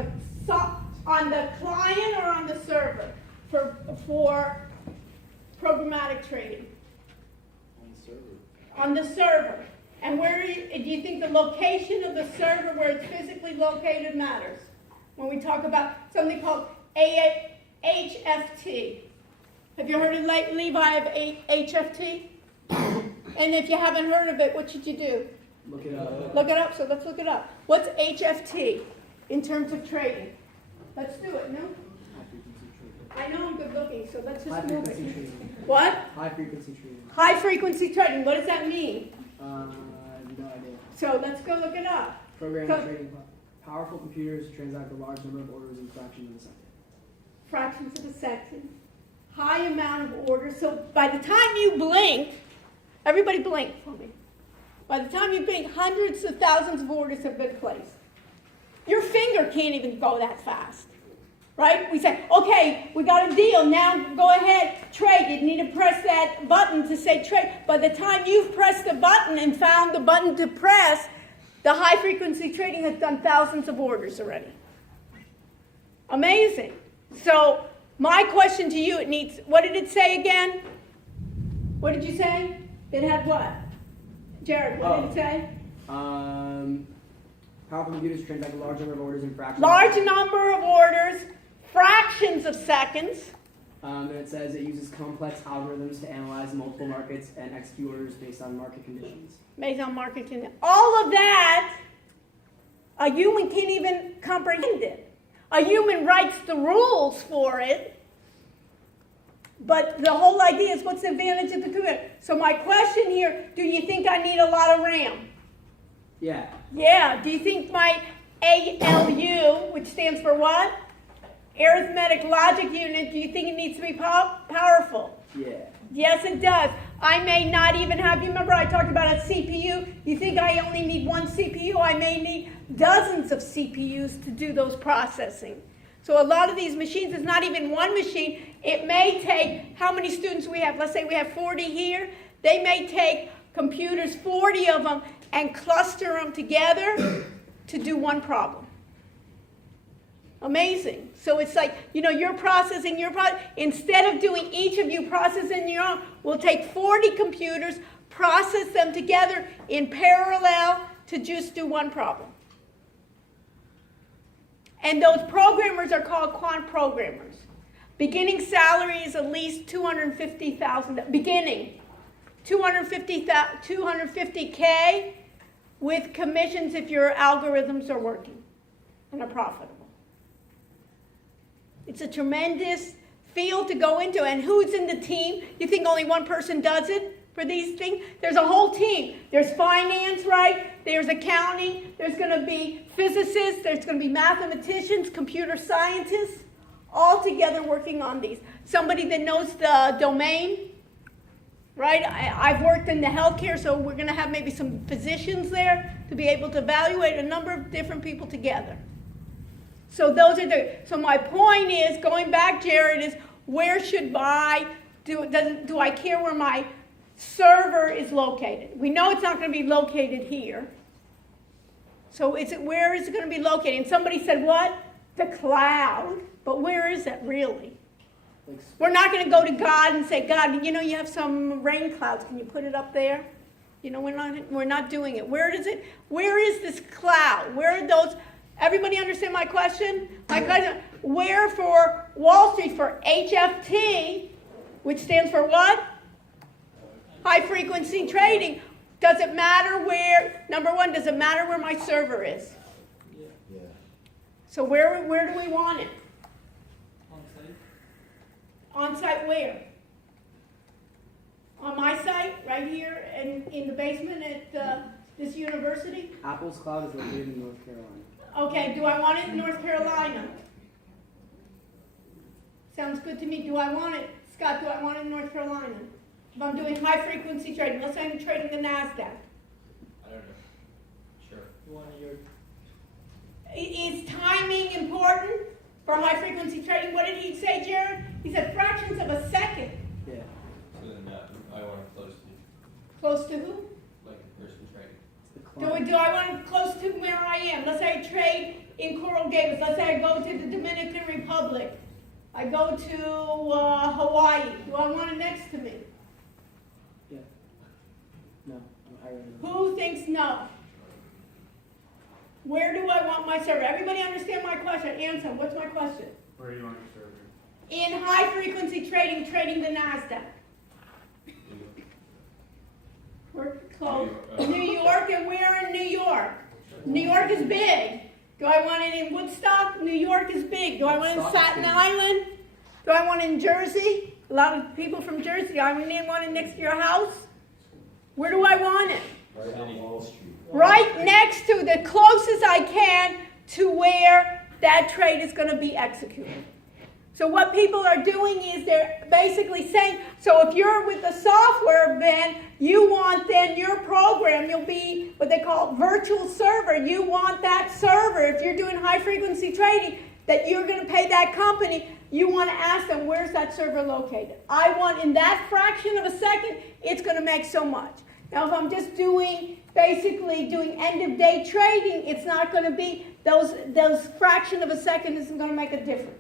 the client or on the server for programmatic trading? On the server. On the server. And where do you think the location of the server, where it's physically located, matters? When we talk about something called HFT. Have you heard of Levi of HFT? And if you haven't heard of it, what should you do? Look it up. Look it up, so let's look it up. What's HFT in terms of trading? Let's do it, no? I know I'm good looking, so let's High just move frequency it. trading. What? High frequency trading. High frequency trading, what does that mean? No idea. So let's go look it up. Program So- trading. Powerful computers transact a large number of orders in fractions of a second. Fractions of a second. High amount of orders. So by the time you blink, everybody blink for me. By the time you blink, hundreds of thousands of orders have been placed. Your finger can't even go that fast. Right? We say, okay, we got a deal. Now go ahead, trade. You need to press that button to say trade. By the time you've pressed the button and found the button to press, the high frequency trading has done thousands of orders already. Amazing. So my question to you, what did it say again? What did you say? It had what? Jared, what did it say? Powerful computers transact a large number of orders in fractions. Large number of orders, fractions of seconds. And it says it uses complex algorithms to analyze multiple markets and execute orders based on market conditions. Based on market conditions. All of that, a human can't even comprehend it. A human writes the rules for it. But the whole idea is, what's the advantage of the computer? So my question here, do you think I need a lot of RAM? Yeah. Yeah. Do you think my ALU, which stands for what? Arithmetic logic unit, do you think it needs to be powerful? Yeah. Yes, it does. I may not even have, you remember I talked about a CPU? You think I only need one CPU? I may need dozens of CPUs to do those processing. So a lot of these machines, it's not even one machine. It may take, how many students we have? Let's say we have 40 here. They may take computers, 40 of them, and cluster them together to do one problem. Amazing. So it's like, you're processing your product. Instead of doing each of you processing your own, we'll take 40 computers, process them together in parallel to just do one problem. And those programmers are called quant programmers. Beginning salary is at least $250,000. Beginning. $250K with commissions if your algorithms are working and are profitable. It's a tremendous field to go into. And who's in the team? You think only one person does it for these things? There's a whole team. There's finance, right? There's accounting. There's going to be physicists. There's going to be mathematicians, computer scientists, all together working on these. Somebody that knows the domain, right? I've worked in the healthcare, so we're going to have maybe some physicians there to be able to evaluate a number of different people together. So so my point is, going back, Jared, is where should do I care where my server is located? We know it's not going to be located here. So where is it going to be located? And somebody said what? The cloud, but where is it really? Like, We're not going to go to God and say, God, you know, you have some rain clouds. Can you put it up there? You know, we're not doing it. Where is this cloud? Where are those? Everybody understand my question? My question, where for Wall Street, for HFT, which stands for what? High frequency trading. Does it matter where, number one, does it matter where my server is? Yeah. So where do we want it? On-site? On site where? On my site, right here in the basement at this university? Apple's cloud is located in North Carolina. Okay, do I want it in North Carolina? Sounds good to me. Do I want it, Scott, do I want it in North Carolina? If I'm doing high frequency trading, let's say I'm trading the NASDAQ. I don't know. Sure. You want your, Is timing important for high frequency trading? What did he say, Jared? He said fractions of a second. Yeah. So then I want it close to you, Close to who? like the person trading. The client. Do I want it close to where I am? Let's say I trade in Coral Gables. Let's say I go to the Dominican Republic. I go to Hawaii. Do I want it next to me? Yeah. No, I already know. Who thinks no? Where do I want my server? Everybody understand my question? Answer. What's my question? Where do you want your server? In high frequency trading, trading the NASDAQ. We're close. New York, and where in New York? New York is big. Do I want it in Woodstock? New York is big. Do I want it in Staten Island? Do I want it in Jersey? A lot of people from Jersey. Do I want it next to your house? Where do I want it? Right on Wall Street. Right next to, the closest I can to where that trade is going to be executed. So what people are doing is they're basically saying, so if you're with the software, then you want then your program, you'll be what they call virtual server. You want that server, if you're doing high frequency trading, that you're going to pay that company, you want to ask them, where's that server located? I want, in that fraction of a second, it's going to make so much. Now, if I'm just basically doing end-of-day trading, it's not going to be, those fraction of a second isn't going to make a difference.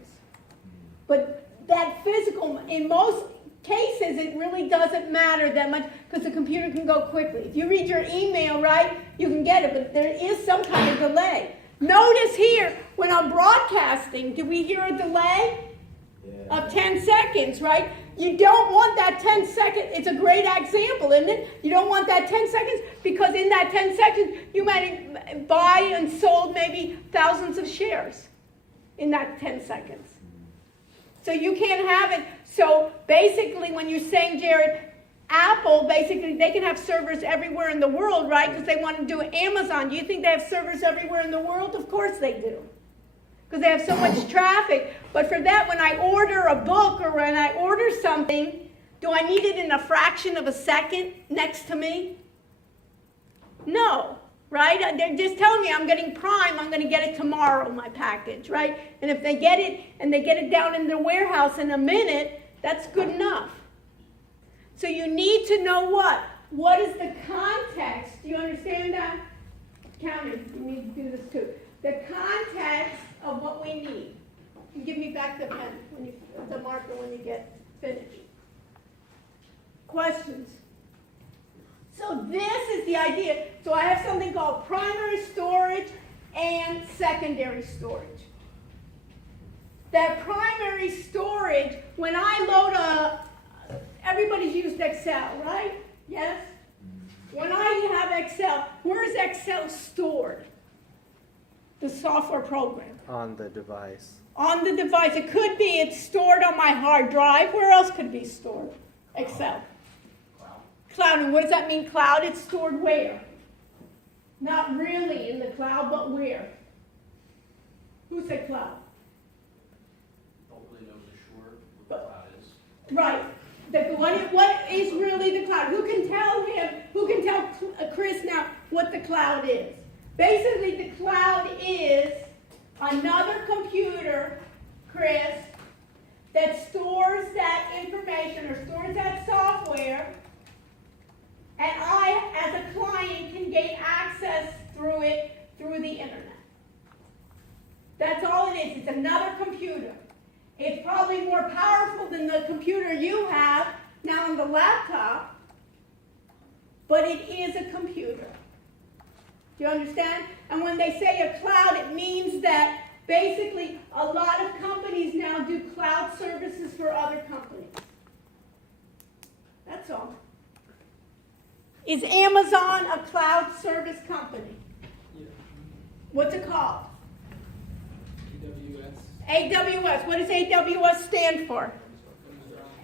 But that physical, in most cases, it really doesn't matter that much because the computer can go quickly. If you read your email, right, you can get it, but there is some kind of delay. Notice here, when I'm broadcasting, do we hear a delay? Of 10 seconds, right? You don't want that 10 seconds. It's a great example, isn't it? You don't want that 10 seconds because in that 10 seconds, you might buy and sold maybe thousands of shares in that 10 seconds. So you can't have it. So basically, when you're saying, Jared, Apple, basically, they can have servers everywhere in the world, right? Because they want to do Amazon. Do you think they have servers everywhere in the world? Of course they do. Because they have so much traffic. But for that, when I order a book or when I order something, do I need it in a fraction of a second next to me? No, right? They're just telling me I'm getting Prime, I'm going to get it tomorrow, my package, right? And if they get it and they get it down in their warehouse in a minute, that's good enough. So you need to know what? What is the context? Do you understand that? County, you need to do this too. The context of what we need. You give me back the pen, the marker when you get finished. Questions? So this is the idea. So I have something called primary storage and secondary storage. That primary storage, when I load everybody's used Excel, right? Yes? When I have Excel, where is Excel stored? The software program. On the device. On the device. It could be it's stored on my hard drive. Where else could it be stored? Excel. Cloud. And what does that mean, cloud? It's stored where? Not really in the cloud, but where? Who said cloud? Don't really know for sure what the cloud is. Right. What is really the cloud? Who can tell him, who can tell Chris now what the cloud is? Basically, the cloud is another computer, Chris, that stores that information or stores that software, and I, as a client, can gain access through it through the internet. That's all it is. It's another computer. It's probably more powerful than the computer you have now on the laptop, but it is a computer. Do you understand? And when they say a cloud, it means that basically a lot of companies now do cloud services for other companies. That's all. Is Amazon a cloud service company? Yeah. What's it called? AWS. AWS. What does AWS stand for?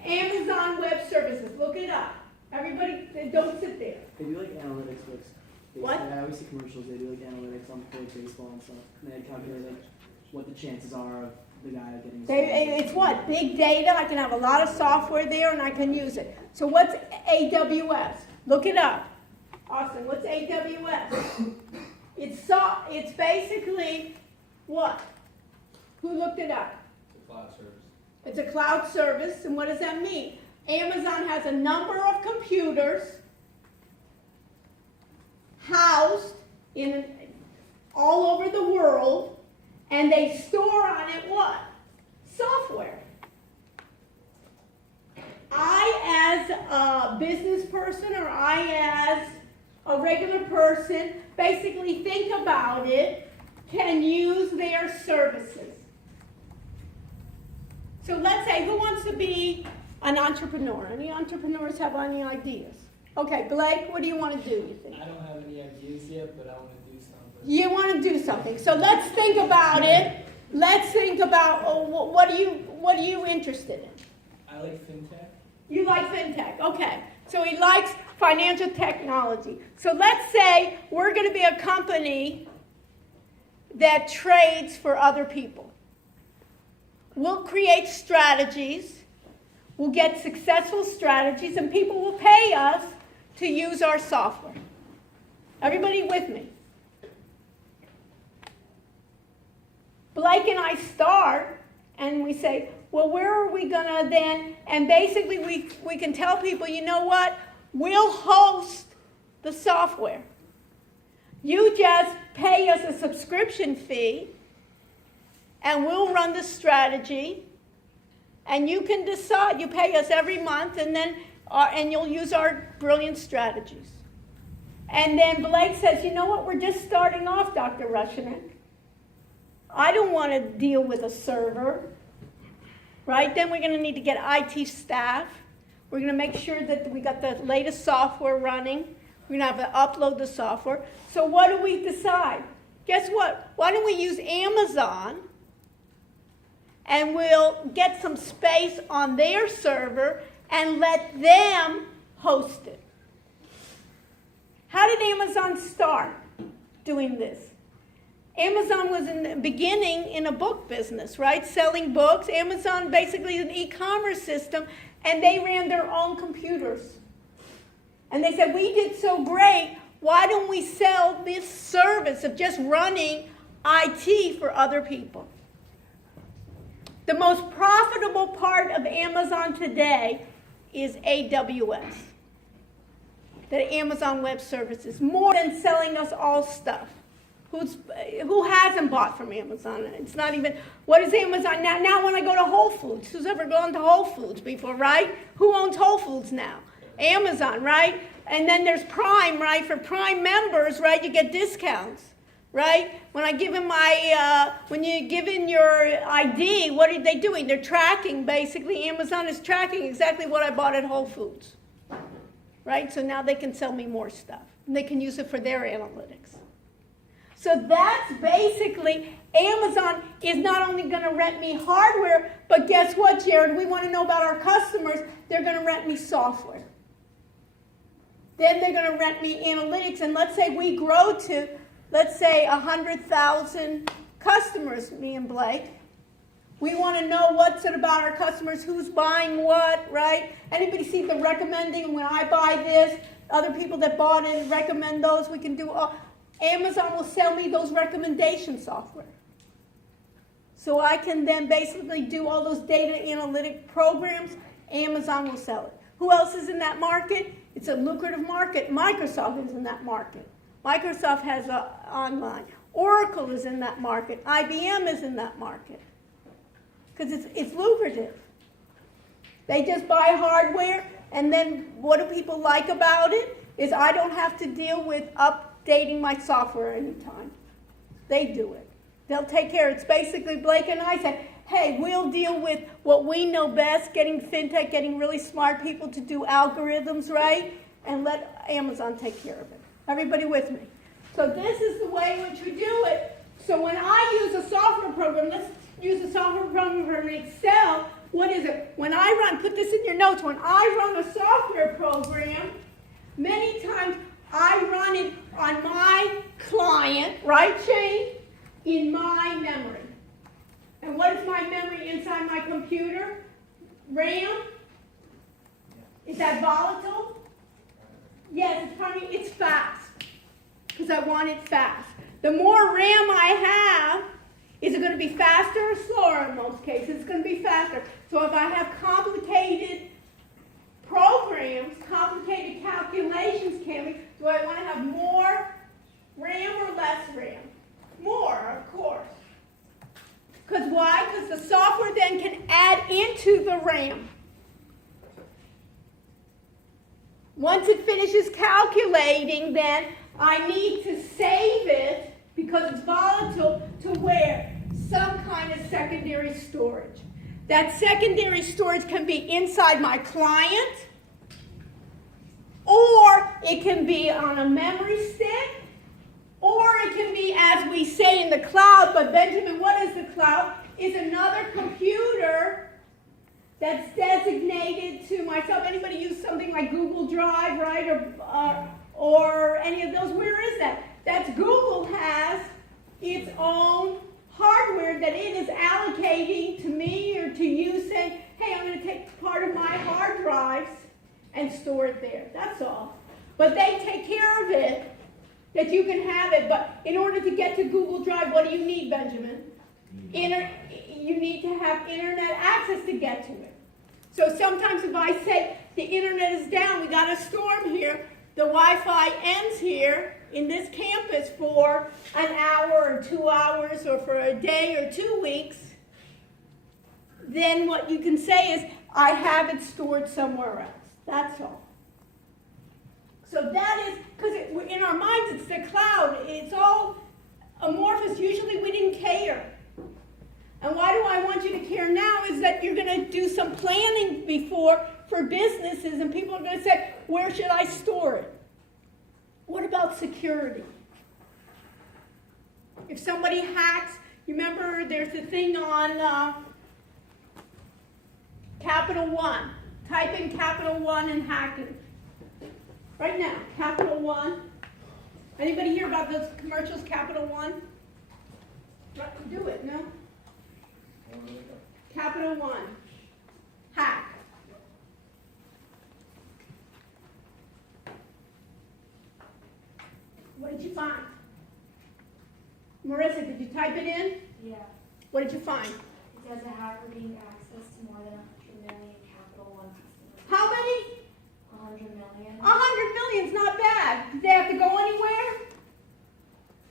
Amazon Web Services. Look it up. Everybody, don't sit there. They do like analytics with. What? I always see commercials. They do like analytics on college baseball and stuff. And they calculate like what the chances are of the guy getting. It's what? Big data. I can have a lot of software there and I can use it. So what's AWS? Look it up. Austin, what's AWS? It's basically what? Who looked it up? It's a cloud service. It's a cloud service, and what does that mean? Amazon has a number of computers housed in all over the world, and they store on it what? Software. I, as a business person, or I, as a regular person, basically think about it, can use their services. So let's say, who wants to be an entrepreneur? Any entrepreneurs have any ideas? Okay, Blake, what do you want to do, you think? I don't have any ideas yet, but I want to do something. You want to do something. So let's think about it. Let's think about what are you interested in? I like fintech. You like fintech, okay. So he likes financial technology. So let's say we're going to be a company that trades for other people. We'll create strategies, we'll get successful strategies, and people will pay us to use our software. Everybody with me? Blake and I start, and we say, well, where are we going to then? And basically we can tell people, you know what? We'll host the software. You just pay us a subscription fee, and we'll run the strategy, and you can decide. You pay us every month, and then and you'll use our brilliant strategies. And then Blake says, you know what? We're just starting off, Dr. Rushinek. I don't want to deal with a server, right? Then we're going to need to get IT staff. We're going to make sure that we got the latest software running. We're going to have to upload the software. So what do we decide? Guess what? Why don't we use Amazon, and we'll get some space on their server and let them host it. How did Amazon start doing this? Amazon was in the beginning in a book business, right? Selling books. Amazon basically is an e-commerce system, and they ran their own computers. And they said, we did so great, why don't we sell this service of just running IT for other people? The most profitable part of Amazon today is AWS, the Amazon Web Services, more than selling us all stuff. Who hasn't bought from Amazon? It's not even, what is Amazon now? Now when I go to Whole Foods, who's ever gone to Whole Foods before, right? Who owns Whole Foods now? Amazon, right? And then there's Prime, right? For Prime members, right, you get discounts, right? When I give them when you give in your ID, what are they doing? They're tracking, basically. Amazon is tracking exactly what I bought at Whole Foods, right? So now they can sell me more stuff. And they can use it for their analytics. So that's basically, Amazon is not only going to rent me hardware, but guess what, Jared? We want to know about our customers. They're going to rent me software. Then they're going to rent me analytics. And let's say we grow to, let's say, 100,000 customers, me and Blake. We want to know what's it about our customers, who's buying what, right? Anybody see the recommending? When I buy this, other people that bought it recommend those. We can do all. Amazon will sell me those recommendation software. So I can then basically do all those data analytic programs. Amazon will sell it. Who else is in that market? It's a lucrative market. Microsoft is in that market. Microsoft has online. Oracle is in that market. IBM is in that market. Because it's lucrative. They just buy hardware, and then what do people like about it? Is I don't have to deal with updating my software anytime. They do it. They'll take care. It's basically Blake and I said, hey, we'll deal with what we know best, getting fintech, getting really smart people to do algorithms, right? And let Amazon take care of it. Everybody with me? So this is the way in which we do it. So when I use a software program, let's use a software program for Excel. What is it? When I run, put this in your notes, when I run a software program, many times I run it on my client, right, Shane? In my memory. And what is my memory inside my computer? RAM? Is that volatile? Yes, it's fast. Because I want it fast. The more RAM I have, is it going to be faster or slower in most cases? It's going to be faster. So if I have complicated programs, complicated calculations, Cammy, do I want to have more RAM or less RAM? More, of course. Because why? Because the software then can add into the RAM. Once it finishes calculating, then I need to save it, because it's volatile, to where? Some kind of secondary storage. That secondary storage can be inside my client, or it can be on a memory stick, or it can be, as we say, in the cloud. But Benjamin, what is the cloud? It's another computer that's designated to myself. Anybody use something like Google Drive, right? Or any of those? Where is that? That's Google has its own hardware that it is allocating to me or to you, saying, hey, I'm going to take part of my hard drives and store it there. That's all. But they take care of it, that you can have it. But in order to get to Google Drive, what do you need, Benjamin? You need to have internet access to get to it. So sometimes if I say the internet is down, we got a storm here, the Wi-Fi ends here in this campus for an hour or 2 hours or for a day or 2 weeks, then what you can say is, I have it stored somewhere else. That's all. So that is, because in our minds it's the cloud. It's all amorphous. Usually we didn't care. And why do I want you to care now is that you're going to do some planning before for businesses, and people are going to say, where should I store it? What about security? If somebody hacks, you remember there's a thing on Capital One. Type in Capital One and hack it. Right now, Capital One. Anybody hear about those commercials, Capital One? Do it, no? Capital One. Hack. What did you find? Marissa, did you type it in? Yeah. What did you find? It says a hacker gained access to more than 100 million Capital One customers. How many? 100 million. 100 million's not bad. Did they have to go anywhere?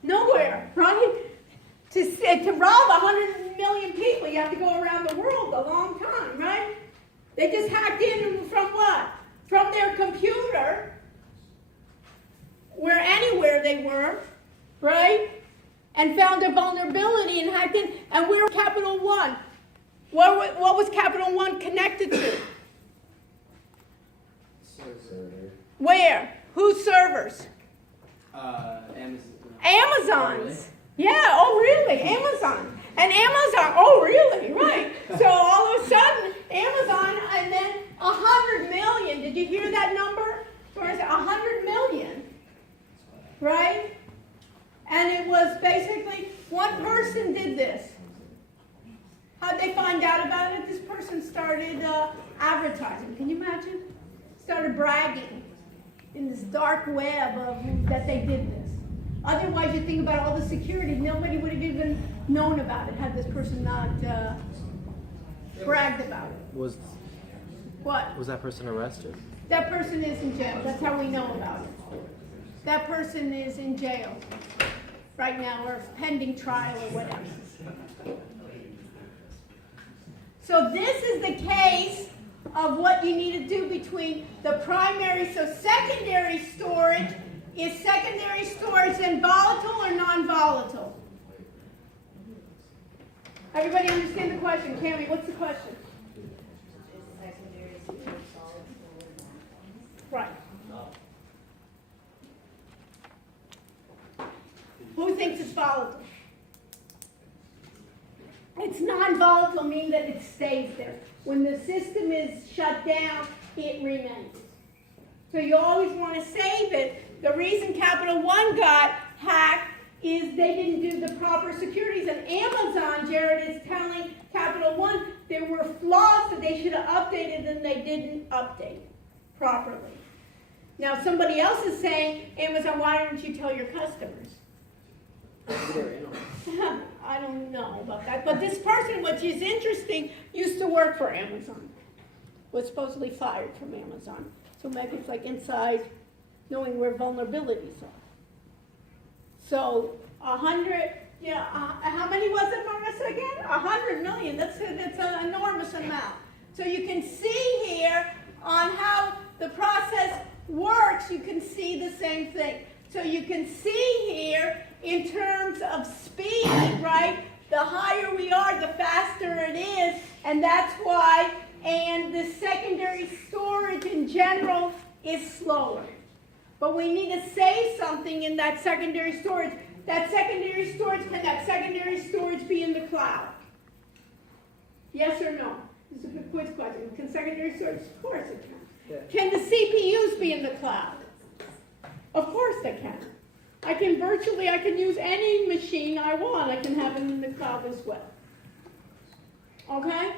Nowhere, right? To rob 100 million people, you have to go around the world a long time, right? They just hacked in from what? From their computer, where anywhere they were, right? And found a vulnerability and hacked in. And where was Capital One? What was Capital One connected to? Server. Where? Whose servers? Amazon. Amazon's. Yeah, oh really? Amazon. And Amazon, oh really? Right. So all of a sudden, Amazon, and then 100 million. Did you hear that number? Or is it 100 million? Right? And it was basically, one person did this. How'd they find out about it? This person started advertising. Can you imagine? Started bragging in this dark web of that they did this. Otherwise, you think about all the security, nobody would have even known about it had this person not bragged about it. Was What? that person arrested? That person is in jail. That's how we know about it. That person is in jail. right now, or pending trial or whatever. So this is the case of what you need to do between the primary, so secondary storage, is secondary storage then volatile or non-volatile? Everybody understand the question? Cammy, what's the question? Right. Who thinks it's volatile? It's non-volatile, meaning that it stays there. When the system is shut down, it remains. So you always want to save it. The reason Capital One got hacked is they didn't do the proper securities. And Amazon, Jared, is telling Capital One there were flaws that they should have updated and they didn't update properly. Now somebody else is saying, Amazon, why didn't you tell your customers? I don't know about that. But this person, which is interesting, used to work for Amazon. Was supposedly fired from Amazon. So maybe it's like inside knowing where vulnerabilities are. So 100, how many was it, Marissa, again? 100 million, that's an enormous amount. So you can see here on how the process works, you can see the same thing. So you can see here in terms of speed, right? The higher we are, the faster it is, and that's why, and the secondary storage in general is slower. But we need to save something in that secondary storage. That secondary storage, can that secondary storage be in the cloud? Yes or no? This is a good quiz question. Can secondary storage? Of course it can. Yeah. Can the CPUs be in the cloud? Of course they can. I can use any machine I want. I can have it in the cloud as well. Okay?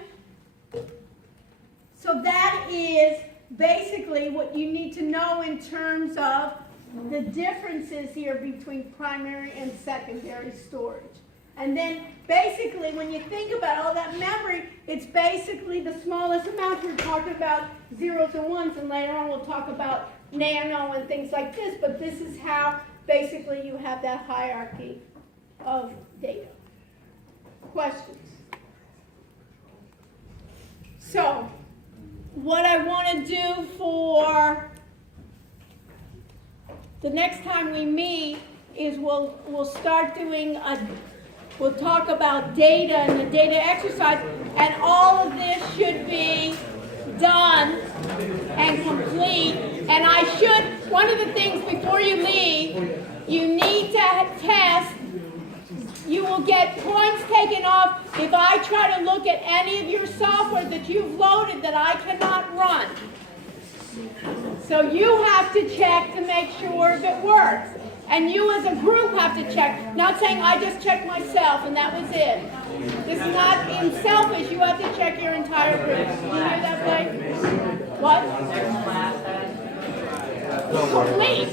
So that is basically what you need to know in terms of the differences here between primary and secondary storage. And then basically when you think about all that memory, it's basically the smallest amount. We're talking about zeros and ones, and later on we'll talk about nano and things like this, but this is how basically you have that hierarchy of data. Questions? So, what I want to do for the next time we meet is we'll start doing we'll talk about data and the data exercise, and all of this should be done and complete. And one of the things before you leave, you need to test. You will get points taken off if I try to look at any of your software that you've loaded that I cannot run. So you have to check to make sure if it works. And you as a group have to check. Not saying I just checked myself and that was it. This is not being selfish. You have to check your entire group. Do you hear that, Blake? What? Complete.